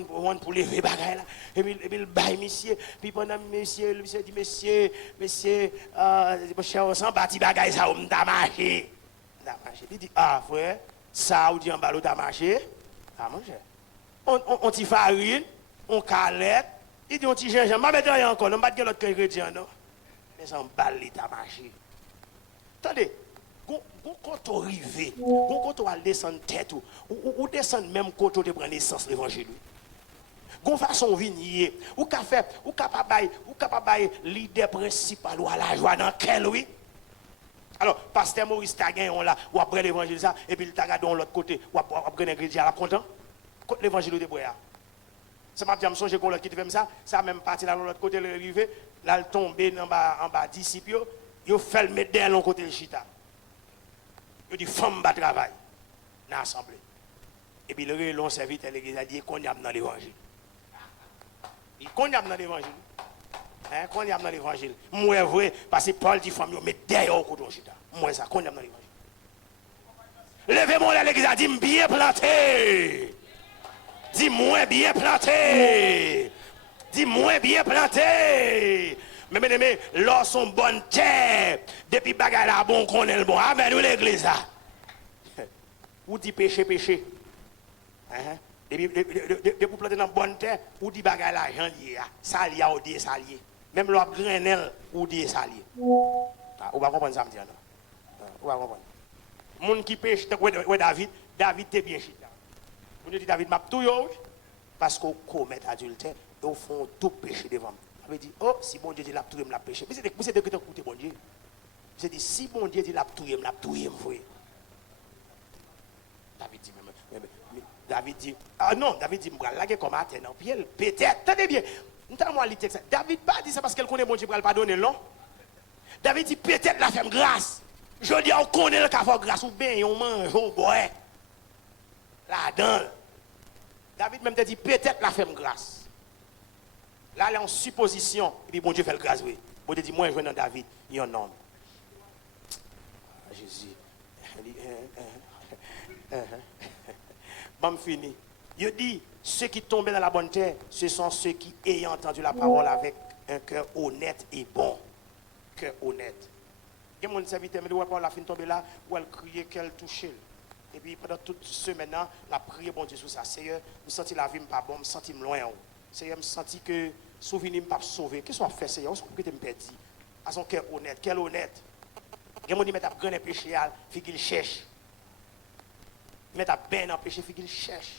lever les bagages là. Et puis il baille monsieur, puis pendant monsieur dit, monsieur, mon cher, on s'en bâtit bagages, ça, on t'a marché. Il dit, ah frère, ça, ou dit en ballot t'a marché. Ah mon cher. On t'y farine, on calette, il dit on t'y gingembre, ma mette rien encore, on va pas l'autre ingrédient non. Mais ça on balle l'état marché. Attendez, quand on arrive, quand on va descendre tête ou descendre même quand on prend naissance l'évangile. Gon façon venir, ou capable l'idée principale ou à la joie dans quel oui. Alors, pasteur Maurice Taguin, on l'a, ou après l'évangile ça, et puis il t'a gardé de l'autre côté, ou après l'ingrédient, la content. L'évangile de Boya. Ça m'a dit, je songe qu'on l'a quitté comme ça, ça même parti là de l'autre côté, l'arrivée, là, il tombe en bas disciple, il fait le mettre de l'autre côté le chita. Il dit, femme va travailler dans l'assemblée. Et puis le long serviteur, l'église a dit, qu'on y a dans l'évangile. Il condamne dans l'évangile. Hein, condamne dans l'évangile. Moi, vrai, parce que Paul dit, femme, mais derrière au côté de chita. Moi, ça condamne dans l'évangile. Levez-moi, l'église a dit, bien planté. Dis-moi bien planté. Dis-moi bien planté. Mais bien aimé, l'or sont bonne terre. Depuis bagarre là, bon qu'on est le bon. Amen, nous l'église là. Ou dit péché. Depuis pour planter dans bonne terre, ou dit bagarre là, j'en lié. Ça lié ou dit ça lié. Même l'or grenelle, ou dit ça lié. Ou va comprendre ça me dit non. Ou va comprendre. Moun qui pêche, ouais David t'es bien chita. On dit David m'a tout yo parce qu'on commet adultère et au fond tout péché devant. Ça veut dire oh si bon Dieu dit l'a tout me l'a péché. Mais c'est que tu écoutes bon Dieu. C'est dit si bon Dieu dit l'a tout frère. David dit ah non, David dit m'bral laguer comme à terre dans pied peut-être. Tenez bien. Entends-moi le texte. David pas dit ça parce qu'elle connaît bon Dieu pour le pardonner non. David dit peut-être la femme grâce. Je dis on connaît le cas grâce ou bien on mange on boit. Là-dedans, David même te dit peut-être la femme grâce. Là, elle est en supposition. Et puis bon Dieu fait le grâce, oui. Bon Dieu dit, moi je vais dans David, il y a un homme. Jésus. Bon, fini. Il dit, ceux qui tombent dans la bonne terre, ce sont ceux qui ayant entendu la parole avec un cœur honnête et bon. Cœur honnête. Il y a mon serviteur, mais la fin tomber là, où elle criait qu'elle touchait. Et puis pendant toute semaine, la prière, bon Dieu, sur ça. Seigneur, je sens la vie pas bon, je sens loin. Seigneur, je sens que souvenir pas sauvé. Qu'est-ce qu'on fait, Seigneur? Qu'est-ce que tu me perds? À son cœur honnête, quel honnête. Il y a des gens qui mettent à grand péché, il qu'il cherche. Ils mettent à bien en péché, il qu'il cherche.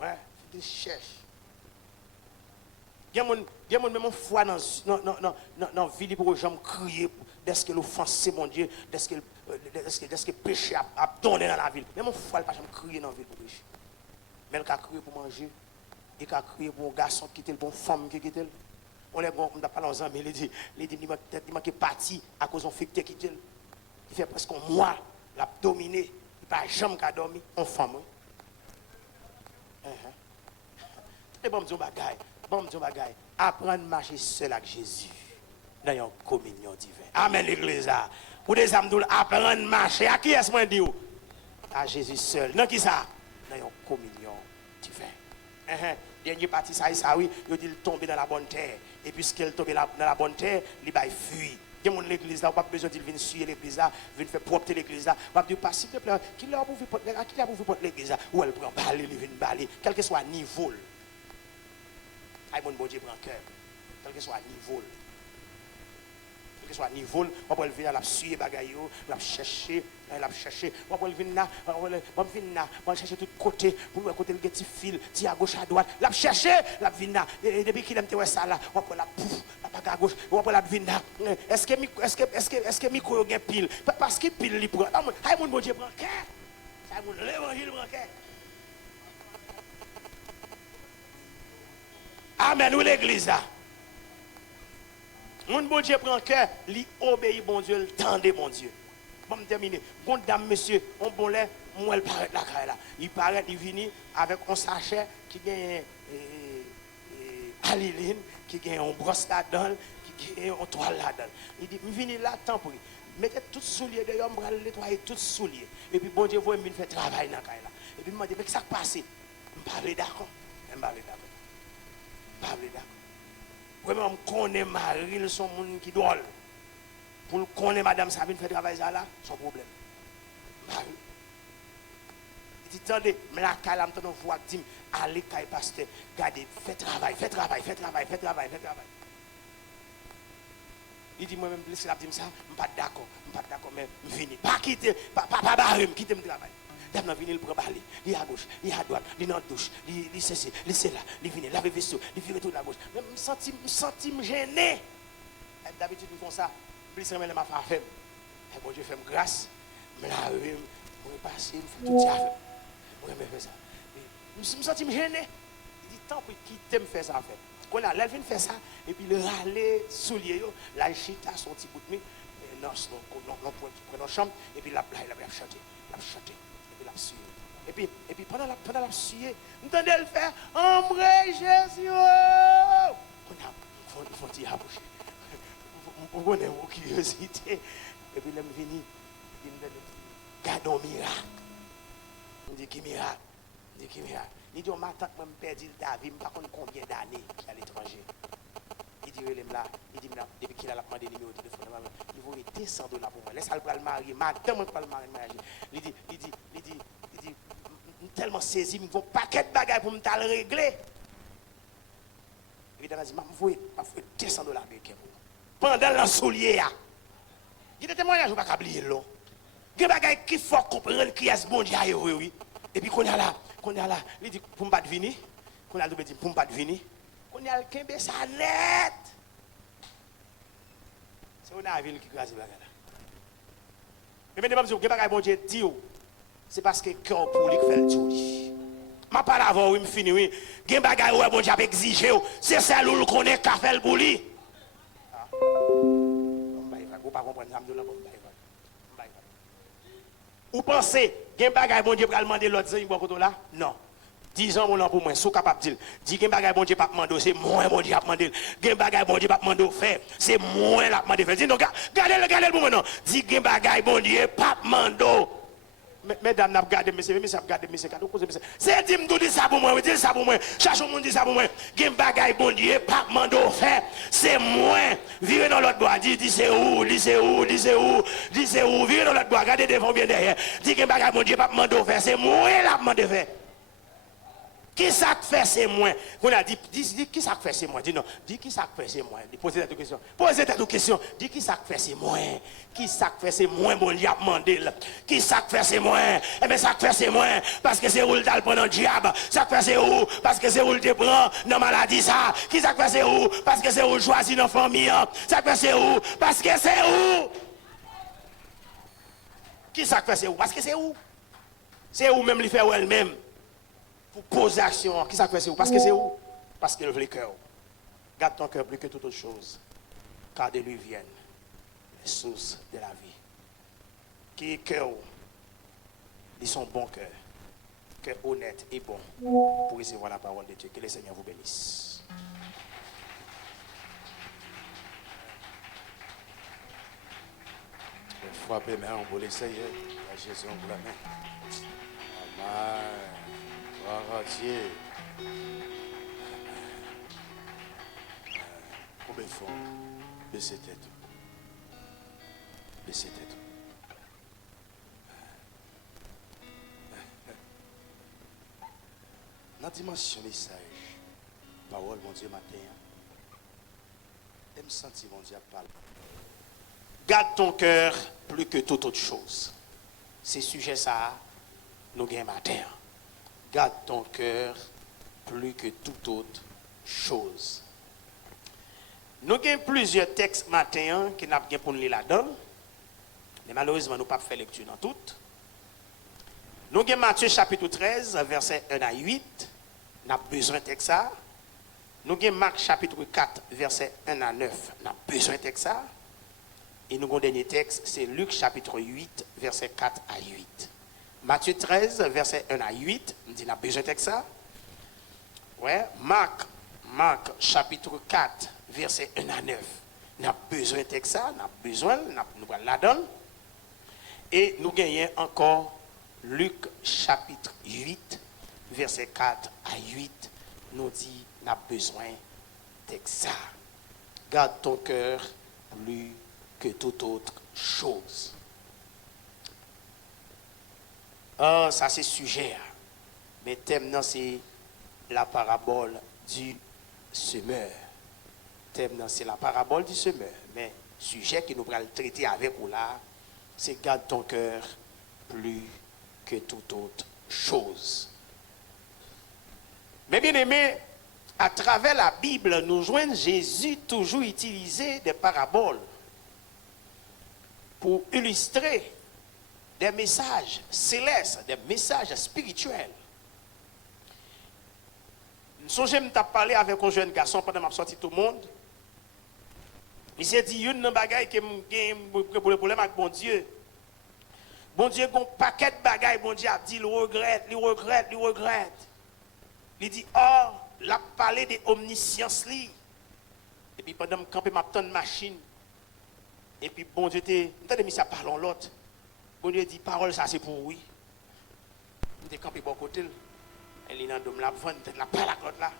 Ouais, il qu'il cherche. Il y a des gens qui même foi dans la vie pour que j'aime crier. Est-ce que l'offense, mon Dieu, est-ce que le péché a donné dans la ville. Mais mon frère, il ne peut pas crier dans la ville pour pécher. Mais il a crié pour manger. Il a crié pour un garçon qui était le bon femme qui était. On est bon, on n'a pas l'ensemble, mais il dit, il manque parti à cause d'un ficté qui était. Il fait presque un mois, il a dominé. Il n'a jamais dormi, en femme. Et bon, Dieu bagaille. Apprendre à marcher seul avec Jésus. Dans une communion divine. Amen, l'église. Pour des âmes, apprendre à marcher. À qui est-ce que je dis? À Jésus seul. Non, qui ça? dans une communion divine. Dernier partie, ça, oui, il dit tomber dans la bonne terre. Et puisqu'il tombe dans la bonne terre, il va fuir. Il y a l'église là, pas besoin de venir suivre l'église là, venir faire propre l'église là. On va dire, pas s'il te plaît, qui l'a ouvert pour l'église là, ou elle prend baler, il vient baler, quel que soit le niveau. Aïe, mon bon Dieu prend cœur, quel que soit le niveau. Que soit niveau, on va venir la suivre bagayo, la chercher, on va venir là, on va chercher tout côté pour côté le petit fil, ti à gauche à droite, la chercher, la venir là, depuis qu'il aime te ça là, on va la pouf, la bague à gauche, on va la venir là. Est-ce que micro gain pile parce que pile li prend. Hay mon bon Dieu prend cœur. Hay mon l'évangile prend cœur. Amen ou l'église là. Mon bon Dieu prend cœur, il obéit bon Dieu, il tendait bon Dieu. Bon, terminer. Bon dame, monsieur, on bon lait, moi, elle paraît la caille là. Il paraît, il vient avec un sachet qui gagne aliline, qui gagne un brosse là-dedans, qui gagne un toile là-dedans. Il dit, je viens là, tant pour lui. Mettez tout soulier d'ailleurs, je vais nettoyer tout soulier. Et puis, bon Dieu, vous me faire travail dans la caille là. Et puis, il m'a dit, mais qu'est-ce qui s'est passé? Je ne parle d'accord. Je ne parle d'accord. Je ne parle d'accord. Vraiment, je connais Marie, son monde qui dort. Pour connaître madame Sabine fait travail là, son problème. Marie. Il dit, attendez, mais la calme, je vois dire, allez, pasteur, regardez, faites travail. Il dit, moi-même, laissez la dire ça, je ne suis pas d'accord, mais je viens. Pas quitter, pas barrer, quitter le travail. Dame vient il prend balai, il à gauche, il à droite, il dans douche, il ceci, il c'est là, il vient laver vaisseau, il vient tout à gauche. Mais me senti gêné. D'habitude ils font ça, plus jamais m'a fait. Et bon Dieu fait grâce. Mais là je passer, je fais tout ça. Moi me faire ça. Me senti gêné. Il dit tant pour quitter me faire ça fait. Quand là vient faire ça et puis le râler soulier yo, la chita son petit bout de non pour dans chambre et puis là il a chanté. Et puis pendant la suie, nous entendons le faire, Ombre Jésus. On faut dire à bouche. On a une curiosité. Et puis là, je viens, il me dit, gardons miracle. Il me dit, qui miracle? Il dit, on m'attend que je me perdis la vie, je ne sais pas combien d'années à l'étranger. Il dit, depuis qu'il a demandé le numéro de téléphone, il vaut $200 pour moi. Laisse-le le marier, madame, je le marier. Il dit, tellement saisi, il faut un paquet de bagages pour me le régler. Évidemment, il dit, je vais $200 américains. Pendant le soulier, il y a des témoignages, je ne vais pas oublier là. Il y a des bagages qui faut comprendre qui est ce bon Dieu, oui. Et puis, qu'on y a là, il dit, pour ne pas venir, qu'on a dit, pour ne pas venir. On y a le kembe ça net. C'est une ville qui crase bagala. Mais maintenant, je ne bon Dieu dit, c'est parce que le cœur pour lui fait le tout. Je ne parle pas avant, oui, je finis, oui. Il y a des choses que bon Dieu a exigé, c'est celle où le connaît qu'a fait le bouli. Vous pensez, il y a des choses que bon Dieu a demandé l'autre, là? Non. 10 ans, mon nom pour moi, sous capable de dire. Dis que bagay bon Dieu pas demander, c'est moi bon Dieu a demandé. Gen bagay bon Dieu pas demander faire, c'est moi la demander faire. Dis non, regardez pour moi non. Dis que bagay bon Dieu pas demander. Mesdames, n'a regardé monsieur, monsieur regardé monsieur, c'est dit ça pour moi, dis ça pour moi. Cherche monde dit ça pour moi. Gen bagay bon Dieu pas demander faire, c'est moi. Vivez dans l'autre bois, dis c'est où, vivez dans l'autre bois, regardez devant bien derrière. Dis que bagay bon Dieu pas demander faire, c'est moi la demander faire. Qui ça fait c'est moi? On a dit qui ça fait c'est moi? Dis non, dis qui ça fait c'est moi? Posez cette question. Posez cette question. Dis qui ça fait c'est moi? Qui ça fait c'est moi? Bon Dieu a demandé. Qui ça fait c'est moi? Eh bien ça fait c'est moi parce que c'est où le tal prend le diable. Ça fait c'est où parce que c'est où le te prend dans maladie ça. Qui ça fait c'est où parce que c'est où le choisit dans famille. Ça fait c'est où parce que c'est où? Qui ça fait c'est où parce que c'est où? C'est où même lui fait elle-même. Pour poser action, qui ça fait c'est où? Parce que c'est où? Parce qu'il veut le cœur. Garde ton cœur plus que toute autre chose. Car de lui viennent les sources de la vie. Qui est cœur? Ils sont bons cœur. Cœur honnête et bon pour recevoir la parole de Dieu. Que le Seigneur vous bénisse. Frappez main, on peut l'essayer. Jésus, on vous la main. Amen. Gloire à Dieu. Combien de fois? Baissez tête. Baissez tête. Dans la dimension message, parole, mon Dieu, matin, je me sens, mon Dieu, parler. Garde ton cœur plus que toute autre chose. C'est sujet ça, nous gagnons matin. Garde ton cœur plus que toute autre chose. Nous avons plusieurs textes matin qui n'a pas pour nous là-dedans. Mais malheureusement, nous n'avons pas fait lecture dans toutes. Nous avons Matthieu chapitre 13, verset 1 à 8. Nous avons besoin de texte ça. Nous avons Marc chapitre 4, verset 1 à 9. Nous avons besoin de texte ça. Et nous avons dernier texte, c'est Luc chapitre 8, verset 4 à 8. Matthieu 13, verset 1 à 8. Nous dit, nous avons besoin de texte ça. Ouais. Marc chapitre 4, verset 1 à 9. Nous avons besoin de texte ça. Nous avons besoin, nous allons la donner. Et nous gagnons encore Luc chapitre 8, verset 4 à 8, nous dit, nous avons besoin de ça. Garde ton cœur plus que toute autre chose. Ah, ça c'est sujet. Mais thème, non, c'est la parabole du semeur. Thème, non, c'est la parabole du semeur. Mais sujet que nous allons traiter avec vous là, c'est garde ton cœur plus que toute autre chose. Mais bien aimé, à travers la Bible, nous joignons Jésus toujours utiliser des paraboles pour illustrer des messages célestes, des messages spirituels. J'aime parler avec un jeune garçon pendant que je sorti tout le monde. Il s'est dit, il y a un bagage qui a un problème avec mon Dieu. Bon Dieu, un paquet de bagailles, bon Dieu a dit, il regrette. Il dit, oh, il a parlé de omniscience. Et puis pendant que je campé ma machine, et puis bon Dieu, je mis ça parlons l'autre. Bon Dieu dit, parole, ça c'est pour oui. Je suis campé bon côté. Elle est dans le dôme, la vente, la parole à l'autre là.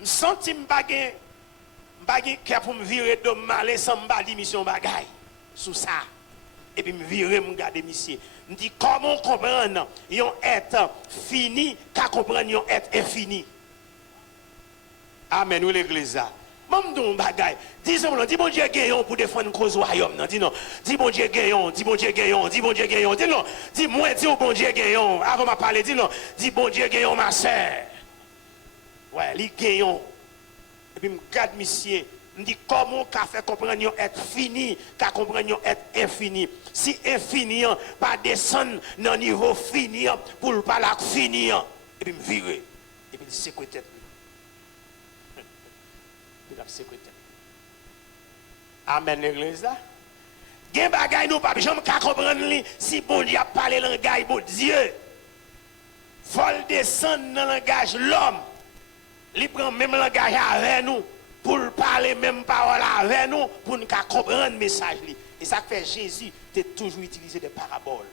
Je sens que je qui a pour me virer de mal sans me mission bagaille sous ça. Et puis me virer me garder monsieur. Me dit comment comprendre yon être fini qu'à comprendre yon être infini. Amen ou l'église là. Même don bagaille. Disons dis bon Dieu gagnons pour défendre cause royaume non. Dis non. Dis bon Dieu gagnons, dis bon Dieu gagnons, dis bon Dieu gagnons. Dis non. Dis moi dis bon Dieu gagnons. Avant m'a parler dis non. Dis bon Dieu gagnons ma sœur. Ouais, li gagnons. Et puis me garde monsieur. Me dit comment qu'a fait comprendre être fini, qu'a comprendre être infini. Si infini pas descendre dans niveau fini pour pas la finir et puis me virer et puis c'est quoi tête. Puis la c'est quoi tête. Amen l'église là. Gen bagay nous pas jamais qu'à comprendre si bon Dieu a parlé langage bon Dieu. Faut descendre dans langage l'homme. Il prend même langage avec nous. Pour parler même parole avec nous, pour nous comprendre le message. Et ça fait Jésus a toujours utilisé des paraboles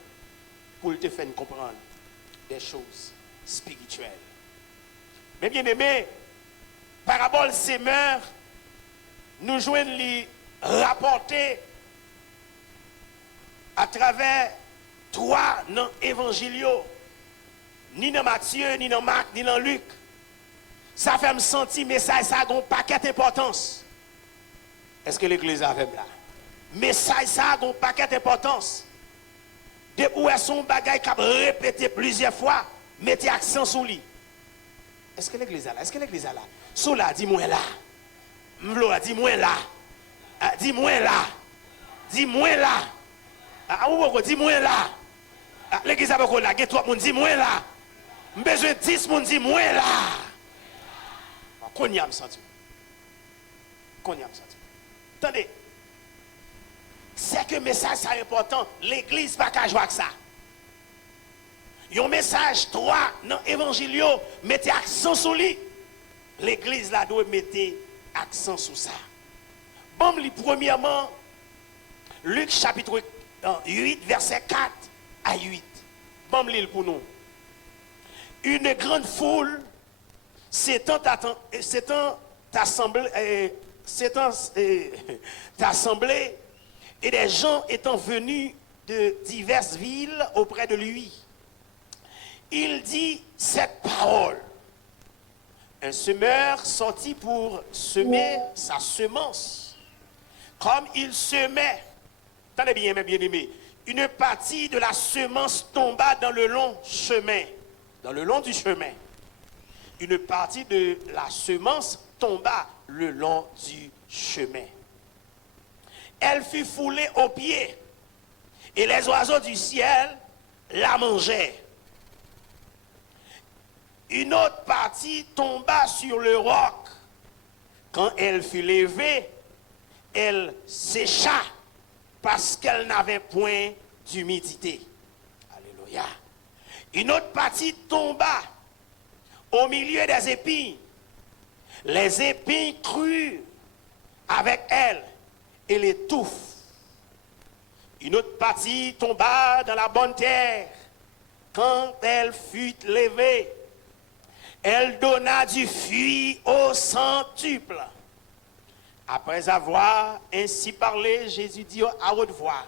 pour te faire comprendre des choses spirituelles. Mais bien aimé, parabole semeur, nous joignons les rapporter à travers trois dans l'évangile, ni dans Matthieu, ni dans Marc, ni dans Luc. Ça fait me sentir message ça a un paquet d'importance. Est-ce que l'église a fait là? Message ça a un paquet d'importance. Depuis où est son bagage qui a répété plusieurs fois, mettez accent sur lui. Est-ce que l'église a là? Est-ce que l'église a là? Sous là, dis-moi là. M'vlo, dis-moi là. Dis-moi là. Dis-moi là. Dis-moi là. L'église a beaucoup là. Get-toi, mon dis-moi là. M'besoin 10 mon dis-moi là. Qu'on y a me senti. Attendez. C'est que message ça important. L'église pas qu'à jouer avec ça. Un message 3 dans l'évangile, mettez accent sur lui. L'église là doit mettre accent sur ça. Bon, premièrement, Luc chapitre 8, verset 4 à 8. Bon, l'île pour nous. une grande foule s'étant assemblée et des gens étant venus de diverses villes auprès de lui. Il dit cette parole. Un semeur sortit pour semer sa semence. Comme il semait, attendez bien, mes bien-aimés, une partie de la semence tomba dans le long chemin, dans le long du chemin. Une partie de la semence tomba le long du chemin. Elle fut foulée aux pieds, et les oiseaux du ciel la mangeaient. Une autre partie tomba sur le roc. Quand elle fut levée, elle sécha parce qu'elle n'avait point d'humidité. Alléluia. Une autre partie tomba au milieu des épines. Les épines crurent avec elle et l'étouffent. Une autre partie tomba dans la bonne terre. Quand elle fut levée, elle donna du fruit au centuple. Après avoir ainsi parlé, Jésus dit à haute voix,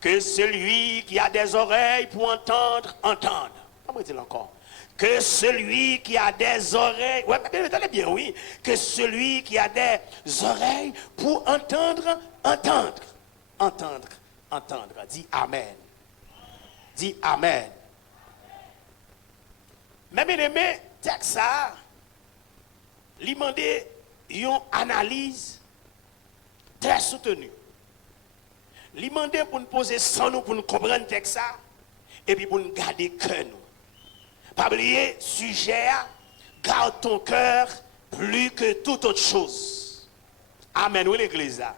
que celui qui a des oreilles pour entendre, entende. Comment dit-il encore? Que celui qui a des oreilles, ouais, attendez bien, oui, que celui qui a des oreilles pour entendre, entendre. Entendre, entendre. Dis Amen. Dis Amen. Mais bien aimé, texte ça, lui demandait une analyse très soutenue. Lui demandait pour nous poser sans nous, pour nous comprendre texte ça, et puis pour nous garder cœur nous. Pas oublier, sujet, garde ton cœur plus que toute autre chose. Amen, oui l'église là.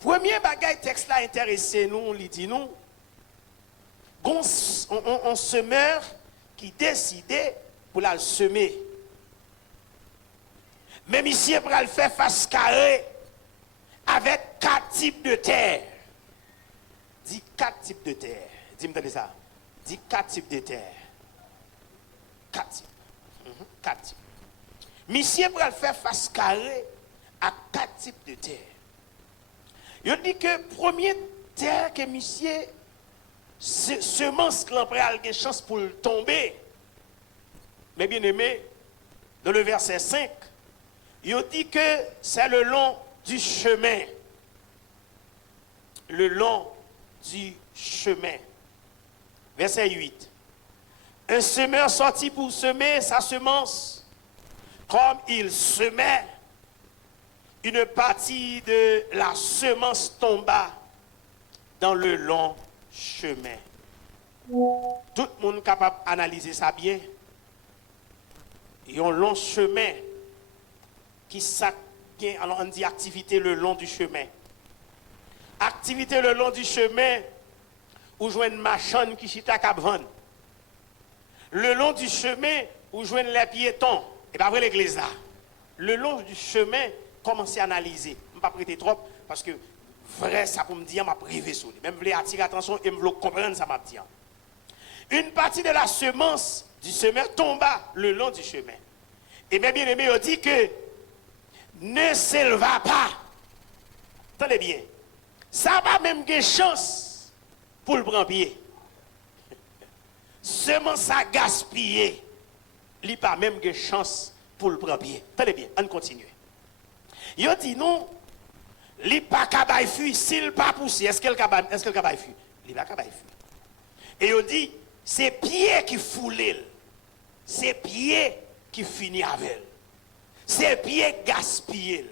Premier bagage texte là intéressé nous, il dit nous, on semeur qui décidait pour la semer. Même ici, pour le faire face carré avec 4 types de terre. Dis 4 types de terre. Dis-moi ça. Dis 4 types de terre. 4 types. 4 types. Monsieur pour le faire face carré à 4 types de terre. Il dit que première terre que monsieur semence que l'empereur a une chance pour le tomber. Mais bien aimé, dans le verset 5, il dit que c'est le long du chemin. Le long du chemin. Verset 8. Un semeur sortit pour semer sa semence. Comme il semait, une partie de la semence tomba dans le long chemin. Tout le monde est capable d'analyser ça bien. Il y a un long chemin qui s'acquiert, alors on dit activité le long du chemin. Activité le long du chemin, où jouent une machine qui chita cap vendre. Le long du chemin, où jouent les piétons. Et pas vrai l'église là. Le long du chemin, commencez à analyser. Je ne vais pas prêter trop, parce que vrai, ça pour me dire, m'a privé sur lui. Même je voulais attirer l'attention et me voulais comprendre ça m'a dit. Une partie de la semence du semeur tomba le long du chemin. Et mes bien-aimés ont dit que ne s'éleva pas. Attendez bien. Ça va même une chance pour le prendre pied. Semence à gaspiller. Il n'y a pas même une chance pour le prendre pied. Attendez bien, on continue. Il dit non. Il n'est pas capable de fuir. S'il n'est pas poussé, est-ce qu'il est capable de fuir? Il n'est pas capable de fuir. Et il dit, c'est pied qui foule. C'est pied qui finit avec elle. C'est pied gaspillé.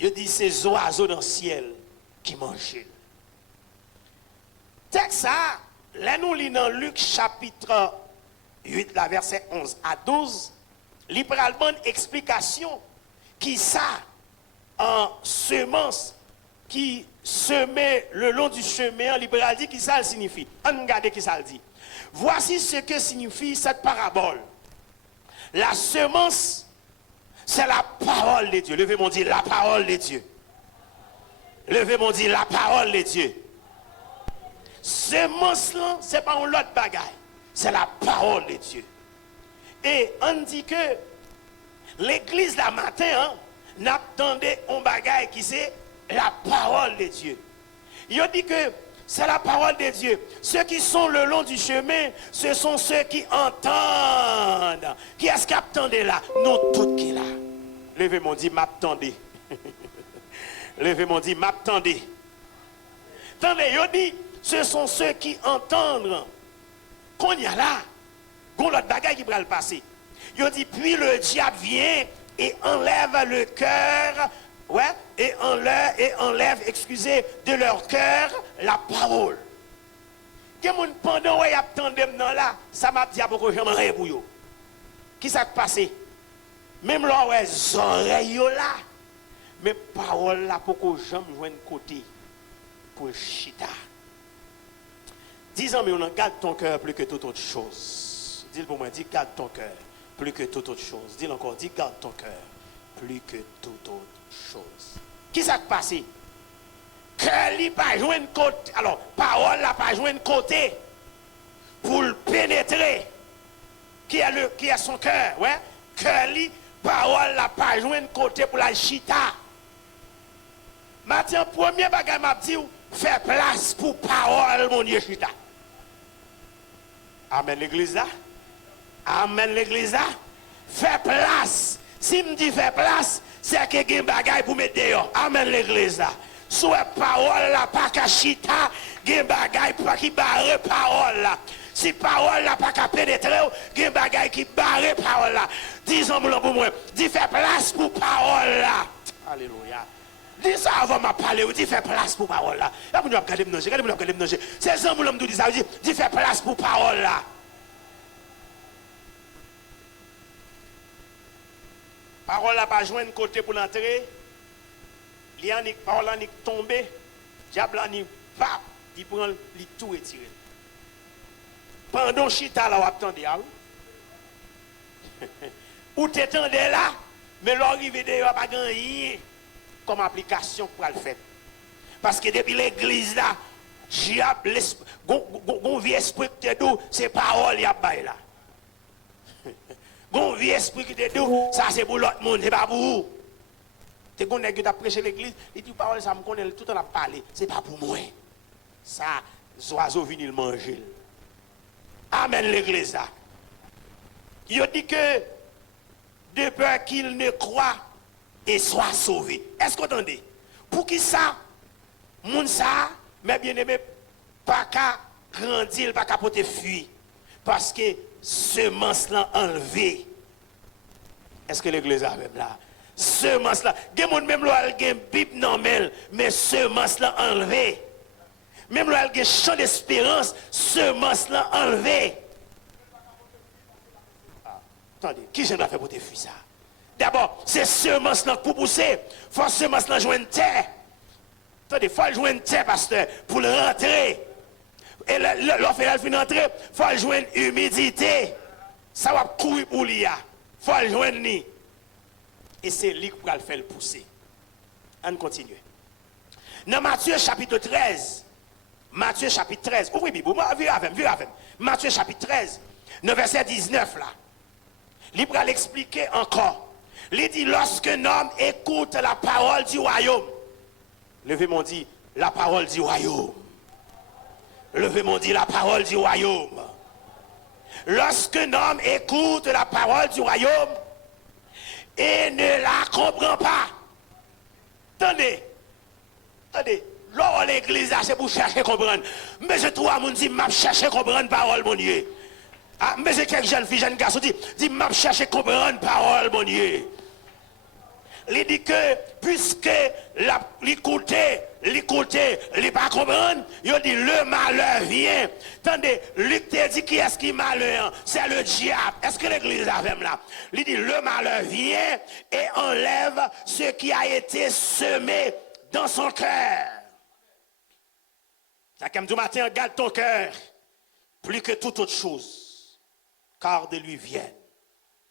Il dit, c'est oiseaux dans le ciel qui mangent. Texte ça, là nous lisons dans Luc chapitre 8, la verset 11 à 12, il prend une bonne explication qui ça, en semence qui semait le long du chemin, il dit qui ça signifie. On regarde qui ça dit. Voici ce que signifie cette parabole. La semence, c'est la parole de Dieu. Levez mon dit la parole de Dieu. Levez mon dit la parole de Dieu. Semence là, c'est pas un lot de bagaille. C'est la parole de Dieu. Et on dit que l'église la matin, hein, n'attendait un bagage qui c'est la parole de Dieu. Il dit que c'est la parole de Dieu. Ceux qui sont le long du chemin, ce sont ceux qui entendent. Qui est-ce qui attendait là? Nous tous qui là. Levez mon dit, m'attendez. Levez mon dit, m'attendez. Attendez, il dit, ce sont ceux qui entendent. Qu'on y a là, qu'on l'autre bagaille qui va le passer. Il dit, puis le diable vient et enlève le cœur, ouais, et enlève, excusez, de leur cœur la parole. Que mon pendant ouais attendait dans là, ça m'a dit beaucoup jamais rien pour yo. Qui s'est passé? Même là ouais oreilles là, mais parole là pour que jamais joindre côté pour chita. Dis-en mais on garde ton cœur plus que toute autre chose. Dis-le pour moi, dis garde ton cœur plus que toute autre chose. Dis-le encore, dis garde ton cœur plus que toute autre chose. Qui s'est passé? Cœur n'a pas joué côté. Alors, parole n'a pas joué côté pour le pénétrer. Qui a son cœur? Ouais? Cœur, parole n'a pas joué côté pour la chita. Maintenant, premier bagage m'a dit, fais place pour parole, mon Dieu, chita. Amen l'église là. Amen l'église là. Fais place. Si me dit fais place, c'est que il y a un bagage pour mettre dehors. Amen l'église là. Soit parole là, pas qu'à chita, il y a un bagage qui barre parole là. Si parole là, pas qu'à pénétrer, il y a un bagage qui barre parole là. Disons-moi pour moi, dis fais place pour parole là. Alléluia. Dis ça avant de parler, dis fais place pour parole là. Là, vous regardez me manger, regardez me manger. C'est ça, vous dit ça, dis fais place pour parole là. Parole n'a pas joué un côté pour l'entrer. Parole n'a pas tombé. Diable n'a pas. Il prend le tout retiré. Pendant chita là, vous attendez. Ou t'étendez là, mais l'arrivée de pas gagné comme application pour le faire. Parce que depuis l'église là, diable, gon vieux esprit qui te dit, c'est parole y a bail là. Gon vieux esprit qui te dit, ça c'est pour l'autre monde, c'est pas pour vous. Tu connais que tu as prêché l'église, il dit parole ça me connaît tout le temps à parler, c'est pas pour moi. Ça, les oiseaux viennent le manger. Amen l'église là. Il dit que de peur qu'il ne croit et soit sauvé. Est-ce que vous entendez? Pour qui ça, moun ça, mais bien aimé, pas qu'à grandir, pas qu'à porter fuir. Parce que semence là enlevé. Est-ce que l'église a même là? Semence là, il y a moun même là, il y a une Bible normale, mais semence là enlevé. Même là, il y a un champ d'espérance, semence là enlevé. Attendez, qui j'en a fait pour te fuir ça? D'abord, c'est semence là pour pousser. Il faut semence là jouer une terre. Attendez, il faut jouer une terre, pasteur, pour le rentrer. Et lorsqu'il finit d'entrer, il faut jouer une humidité. Ça va courir pour lui. Il faut jouer une nid. Et c'est lui qui va le faire pousser. On continue. Dans Matthieu chapitre 13, Matthieu chapitre 13, ouvrez Bible, vu avec. Matthieu chapitre 13, le verset 19 là. Il va l'expliquer encore. Il dit, lorsqu'un homme écoute la parole du royaume, levez-moi dit, la parole du royaume. Levez-moi dit, la parole du royaume. Lorsqu'un homme écoute la parole du royaume et ne la comprend pas, attendez, là, l'église, c'est pour chercher à comprendre. Mais je trouve à mon dit, m'a cherché à comprendre la parole, mon Dieu. Ah, mais c'est quelques jeunes filles, jeunes garçons, dit, m'a cherché à comprendre la parole, mon Dieu. Il dit que, puisque l'écouter, il pas comprendre, il dit, le malheur vient. Attendez, Luc te dit, qui est-ce qui est malheur? C'est le diable. Est-ce que l'église a même là? Il dit, le malheur vient et enlève ce qui a été semé dans son cœur. Ça comme du matin, garde ton cœur plus que toute autre chose, car de lui viennent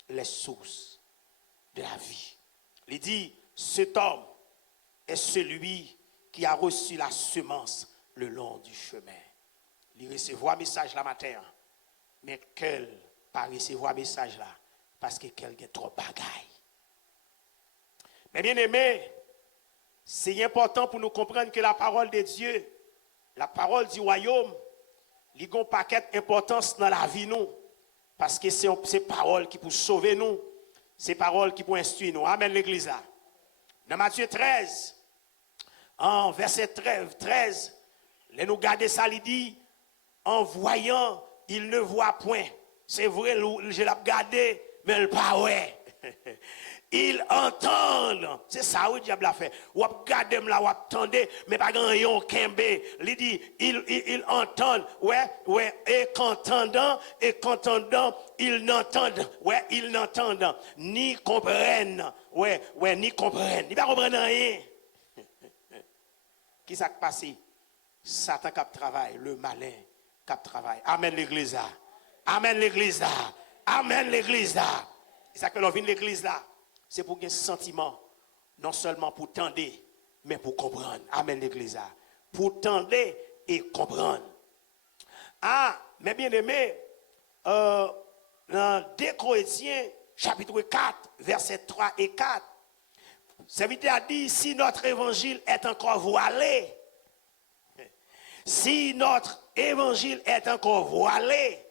les sources de la vie. Il dit, cet homme est celui qui a reçu la semence le long du chemin. Il recevra un message la matin. mais qu'elle pas recevoir message là parce que qu'elle a trop bagaille. Mais bien aimé, c'est important pour nous comprendre que la parole de Dieu, la parole du royaume, il y a un paquet d'importance dans la vie nous parce que c'est parole qui peut sauver nous, c'est parole qui peut instruire nous. Amen l'église là. Dans Matthieu 13, en verset 13, les nous garder ça, il dit, en voyant, il ne voit point. C'est vrai, je l'ai regardé, mais il pas ouais. Ils entendent. C'est ça, oui, diable a fait. Ou regardez là, ou attendez, mais pas grand yon kembe. Il dit, ils entendent, ouais, et qu'entendant, ils n'entendent, ouais, ils n'entendent, ni comprennent, ouais, ni comprennent. Ils ne comprennent rien. Qui s'est passé? Satan qui travaille, le malin qui travaille. Amen l'église là. Amen l'église là. Amen l'église là. C'est ça que l'on vient de l'église là. C'est pour un sentiment, non seulement pour tendre, mais pour comprendre. Amen l'église là. Pour tendre et comprendre. Ah, mais bien aimé, dans 2 Corinthiens, chapitre 4, versets 3 et 4, serviteur a dit, si notre évangile est encore voilé, si notre évangile est encore voilé,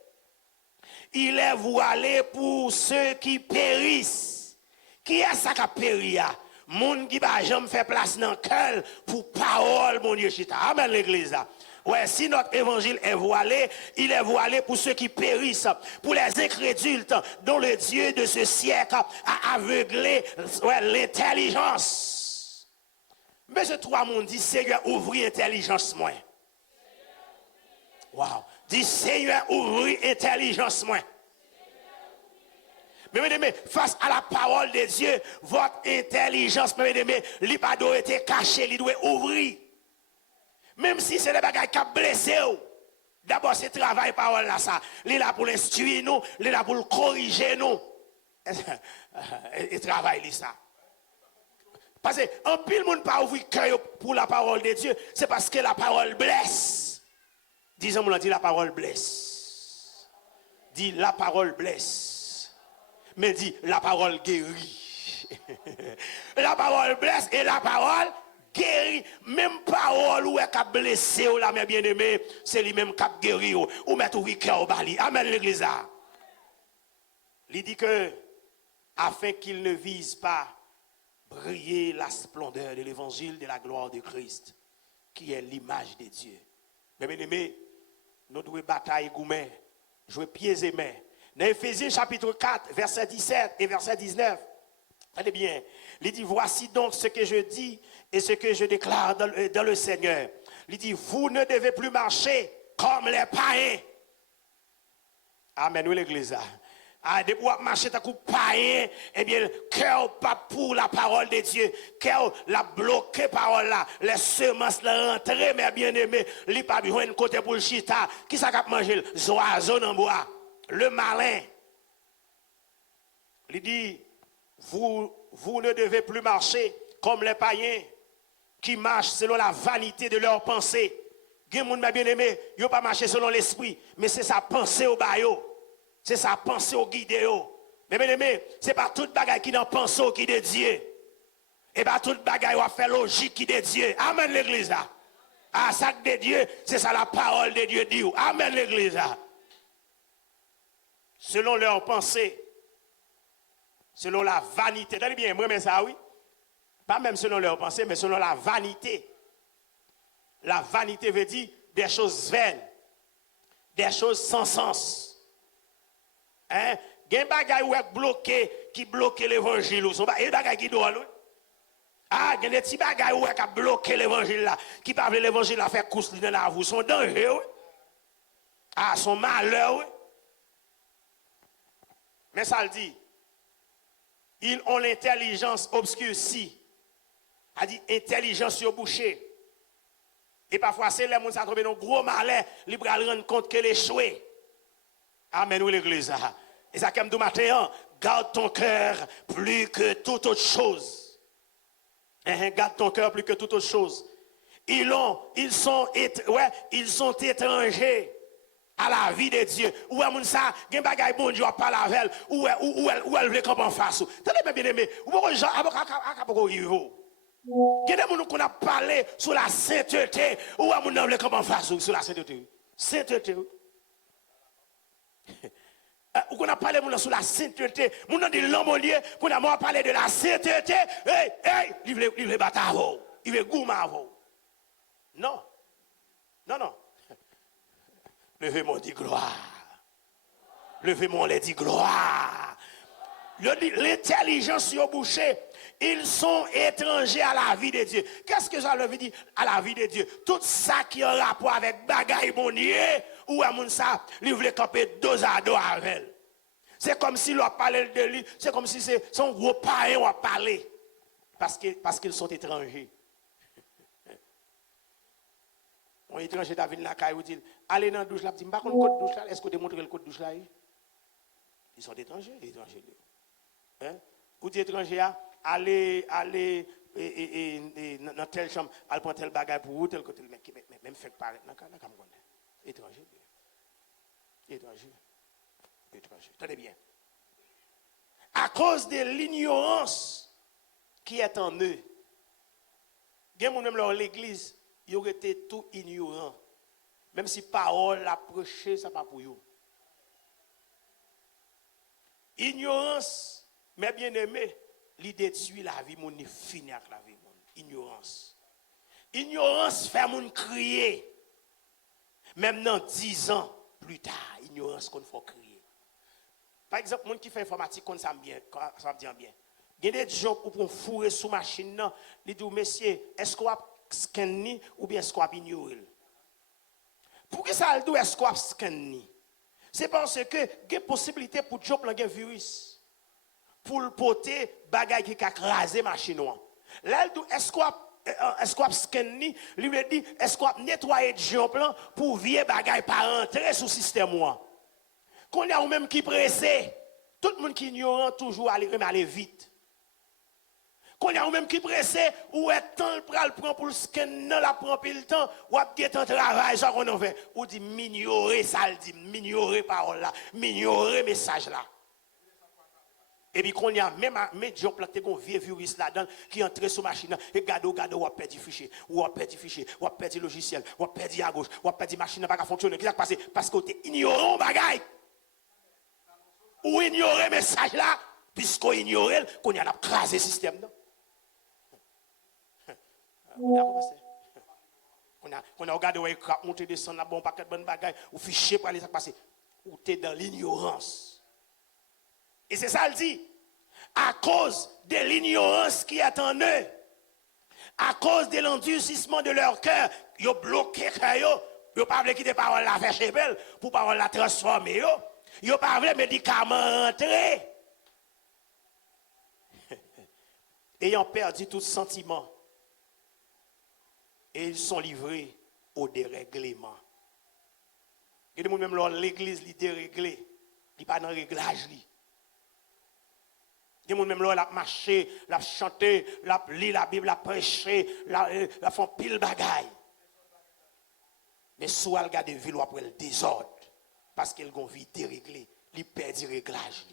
il est voilé pour ceux qui périssent. Qui est ça qui a péri? Moun qui va jamais faire place dans le cœur pour parole, mon Dieu, chita. Amen l'église. Ouais, si notre évangile est voilé, il est voilé pour ceux qui périssent, pour les incrédules dont le Dieu de ce siècle a aveuglé l'intelligence. Mais ce trois monde dit, Seigneur, ouvre intelligence moi. Wow. Dit, Seigneur, ouvre intelligence moi. Mais face à la parole de Dieu, votre intelligence, il n'a pas été cachée, il doit ouvrir. Même si c'est des bagages qui ont blessé, d'abord c'est travail parole là ça. Il est là pour l'instruire nous, il est là pour corriger nous. Et travail ça. Parce que en pile monde pas ouvrir cœur pour la parole de Dieu, c'est parce que la parole blesse. Disons-moi, dit la parole blesse. Dit la parole blesse. Mais dit la parole guérit. La parole blesse et la parole guérit. Même parole où est blessé ou la bien aimé, c'est lui-même qui guérit ou mettre ouvrir cœur au bali. Amen l'église. Il dit que afin qu'il ne vise pas briller la splendeur de l'évangile de la gloire de Christ, qui est l'image de Dieu. Mais bien aimé, nous devons batailler gourmet, jouer pieds et mains. Dans Éphésiens chapitre 4, verset 17 et verset 19, allez bien, il dit, voici donc ce que je dis et ce que je déclare dans le Seigneur. Il dit, vous ne devez plus marcher comme les païens. Amen, oui l'église. Ah, de pouvoir marcher tant que païen, eh bien, cœur pas pour la parole de Dieu, cœur la bloqué parole là, les semences la rentrer, mais bien aimé, li pas besoin de côté pour le chita, qui ça cap manger, oiseau dans bois, le malin. Il dit, vous ne devez plus marcher comme les païens qui marchent selon la vanité de leurs pensées. Gen moun bien aimé, yo pas marcher selon l'esprit, mais c'est sa pensée au bayo. C'est sa pensée au guide. Mais bien aimé, c'est pas toute bagaille qui n'en pense au qui de Dieu. Et pas toute bagaille qui fait logique qui de Dieu. Amen l'église là. Ah, ça de Dieu, c'est ça la parole de Dieu dit. Amen l'église là. Selon leur pensée, selon la vanité. Tenez bien, moi mais ça oui. Pas même selon leur pensée, mais selon la vanité. La vanité veut dire des choses vaines, des choses sans sens. Hein? Il y a des bagages qui bloquent l'évangile. Il y a des bagages qui doivent. Ah, il y a des petits bagages qui bloquent l'évangile là. Qui parlent de l'évangile à faire course dans la vous. Sont dangereux. Ah, sont malheurs. Mais ça le dit. Ils ont l'intelligence obscurcie. A dit intelligence sur boucher. Et parfois, c'est les gens qui trouvent un gros malheur. Ils vont rendre compte qu'elle est échouée. Amen, oui, l'église. Et ça, comme du matin, garde ton cœur plus que toute autre chose. Garde ton cœur plus que toute autre chose. Ils sont étrangers à la vie de Dieu. Ou est moun ça, gen bagay bon Dieu parle avec elle, ou elle veut camper en face. Tenez bien aimé, ou pourquoi gens a gen des moun qu'on a parlé sur la sainteté, ou est moun nan veut camper en face sur la sainteté. Sainteté. Ou qu'on a parlé sur la sainteté, moun nan dit l'hommonier, qu'on a parlé de la sainteté, hey, il veut battre avant, il veut goumer avant. Non. Non. Levez-moi dit gloire. Levez-moi les dit gloire. L'intelligence sur boucher, ils sont étrangers à la vie de Dieu. Qu'est-ce que ça veut dire à la vie de Dieu? Tout ça qui a un rapport avec bagaille monier ou à moun ça, il voulait camper dos à dos avec elle. C'est comme si l'on parlait de lui, c'est comme si c'est son gros païen a parlé. Parce qu'ils sont étrangers. On étranger David la caille dit allez dans la douche là, dit pas contre code douche là, est-ce que tu montres le code douche là? Ils sont étrangers. Hein? Ou dit étranger allez dans telle chambre, elle prend tel bagage pour vous, tel côté même fait paraître dans comme étranger. Tenez bien. À cause de l'ignorance qui est en eux. Gen moun même dans l'église ils auraient été tout ignorants. Même si parole la prêché, ça pas pour eux. Ignorance, mes bien-aimés, il détruit la vie, mon finit avec la vie. Ignorance. Ignorance fait mon crier. Même dans 10 ans plus tard, ignorance qu'on faut crier. Par exemple, moun qui fait informatique, ça me dit bien. Il y a des gens qui pour fourrer sous machine, ils disent, messieurs, est-ce qu'on va scanner ou bien est-ce qu'on va ignorer? Pourquoi ça dit est-ce qu'on va scanner? C'est parce que il y a une possibilité pour job un virus. Pour le porter, bagay qui a crasé machine. Là, il dit est-ce qu'on va scanner? Il veut dire est-ce qu'on va nettoyer le job pour vieux bagay pas rentrer sous le système. Qu'on y a ou même qui pressé, tout le monde qui ignore toujours aller vite. Qu'on y a ou même qui pressé, ou est temps le prend pour le scanner, la prend pile temps, ou a get un travail, ça qu'on en fait. Ou dit m'ignorer ça, dit m'ignorer parole là, m'ignorer message là. Et puis qu'on y a même job planté qu'on vieux virus là-dedans qui entre sur machine et gado ou a perdu fichier, ou a perdu logiciel, ou a perdu à gauche, ou a perdu machine pas fonctionner. Qu'est-ce qui passe parce que tu ignorant bagay. Ou ignorer message là puisqu'on ignore qu'on y a crasé le système non. On a regardé où il monter descendre là bon paquet de bonnes bagailles ou fichier pour aller ça passer ou tu es dans l'ignorance. Et c'est ça le dit. À cause de l'ignorance qui est en eux, à cause de l'endurcissement de leur cœur, ils ont bloqué cœur, ils n'ont pas voulu quitter parole la faire chez elle pour parole la transformer, ils n'ont pas voulu médicaments rentrer. Ayant perdu tout sentiment, et ils sont livrés au dérèglement. Il y a des gens même l'église est déréglée, il n'est pas dans le réglage. Il y a des gens même là marché, la chanté, la lit la Bible, la prêché, la font pile bagaille. Mais soit elle garde ville après le désordre, parce qu'elle a une vie déréglée, il perd du réglage.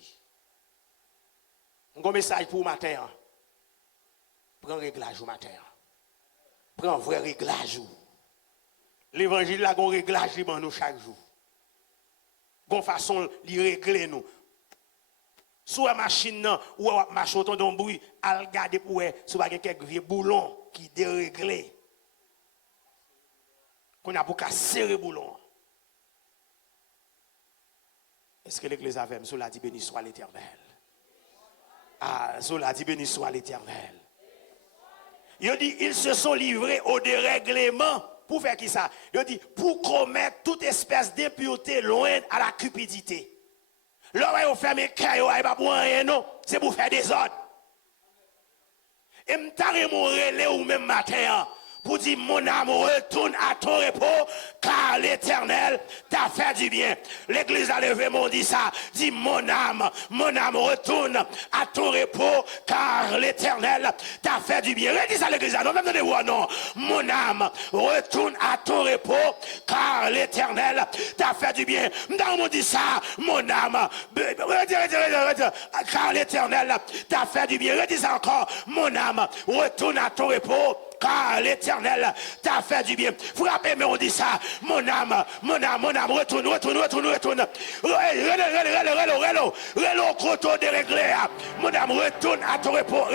Un message pour le matin. Prends réglage au matin. Prends un vrai réglage. L'évangile a un réglage dans nous chaque jour. Une façon de régler nous. Soit machine ou machine autant de bruit, à regarder pour soit quelques vieux boulons qui déréglent. Qu'on a pour serrer le boulon. Est-ce que l'église a fait? Cela dit béni soit l'Éternel. Ah, cela dit béni soit l'Éternel. Il dit, ils se sont livrés au dérèglement. Pour faire qui ça? Il dit, pour commettre toute espèce d'impureté loin à la cupidité. Là, on fait mes cailloux, il va boire rien, non? C'est pour faire des ordres. Et m'tare mon relais ou même matin, pour dire, mon âme retourne à ton repos, car l'Éternel t'a fait du bien. L'église a levé mon dit ça, dit, mon âme retourne à ton repos, car l'Éternel t'a fait du bien. Redis ça l'église, non, même de non. Mon âme retourne à ton repos, car car l'Éternel t'a fait du bien. Dans mon dit ça, mon âme, car l'Éternel t'a fait du bien. Redis ça encore, mon âme, retourne à ton repos. Car l'Éternel t'a fait du bien. Frappez, mais on dit ça. Mon âme, retourne. Relo, croto déréglé. Mon âme, retourne à ton repos.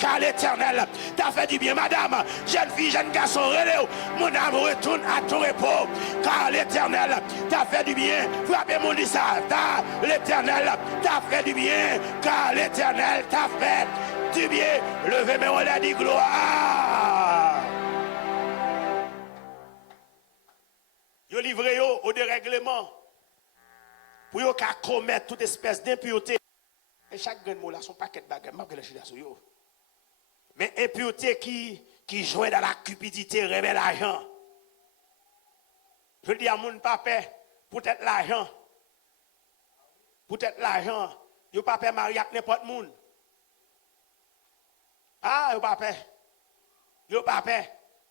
Car l'Éternel t'a fait du bien. Madame, jeune fille, jeune garçon, relève. Mon âme, retourne à ton repos. Car l'Éternel t'a fait du bien. Frappez, mon dit ça. L'Éternel t'a fait du bien. Car l'Éternel t'a fait du bien. Levez mes relais, dit gloire. Yo livré yo au dérèglement pour yo ka commettre toute espèce d'impureté. Et chaque grand mot là son paquet de bagages, m'a gèle sur yo. Mais impureté qui joint dans la cupidité, remet l'argent. Je dis à mon papa, peut-être l'argent. Peut-être l'argent, yo papa marié avec n'importe monde. Ah, yo papa. Yo papa.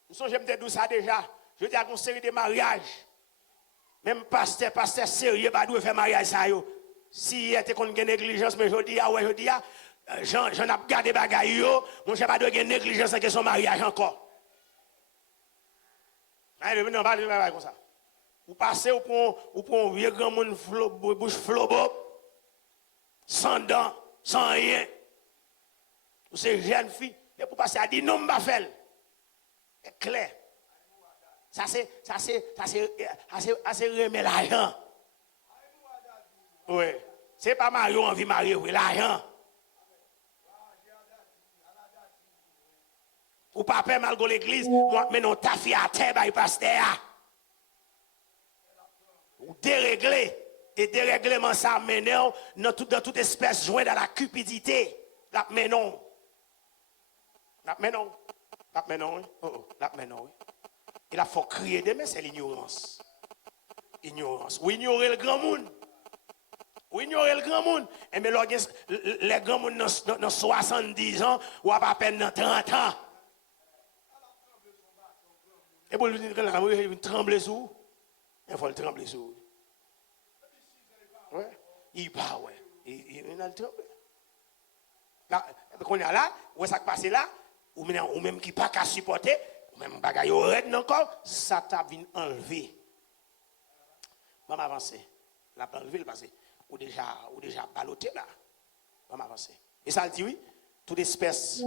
Nous sommes j'aime te dire ça déjà. Je dis à une série de mariages. Même pasteur sérieux pas doit faire mariage ça yo. Si il était qu'on gagne négligence mais je dis j'en ai gardé bagaille yo, mon cher pas doit gagner négligence en question mariage encore. Allez, non pas de comme ça. Ou passer ou pour un vieux grand monde bouche flobo sans dents, sans rien. Ou c'est jeune fille, et pour passer à dire non m'a fait. C'est clair. Ça c'est remet l'argent. Oui. C'est pas Mario envie de marier, oui, l'argent. Ou papa malgré l'église, moi mais non ta fille à terre by pasteur. Ou dérégler et dérèglement ça mène dans toute espèce joint dans la cupidité. La menon. La menon. Il a faut crier demain, c'est l'ignorance. Ignorance. Ou ignorer le grand monde. Et mais les grands monde dans 70 ans, ou à peine dans 30 ans. Et pour lui dire que il tremble sous. Il faut le trembler sous. Ouais. Il part, ouais. Il a le tremble. Là, quand on est là, où ça passe là, ou même qui pas qu'à supporter, ou même bagaille au raid encore, ça t'a venu enlever. On va avancer. La enlever le passé. Ou déjà baloté là. On va avancer. Et ça le dit oui, toute espèce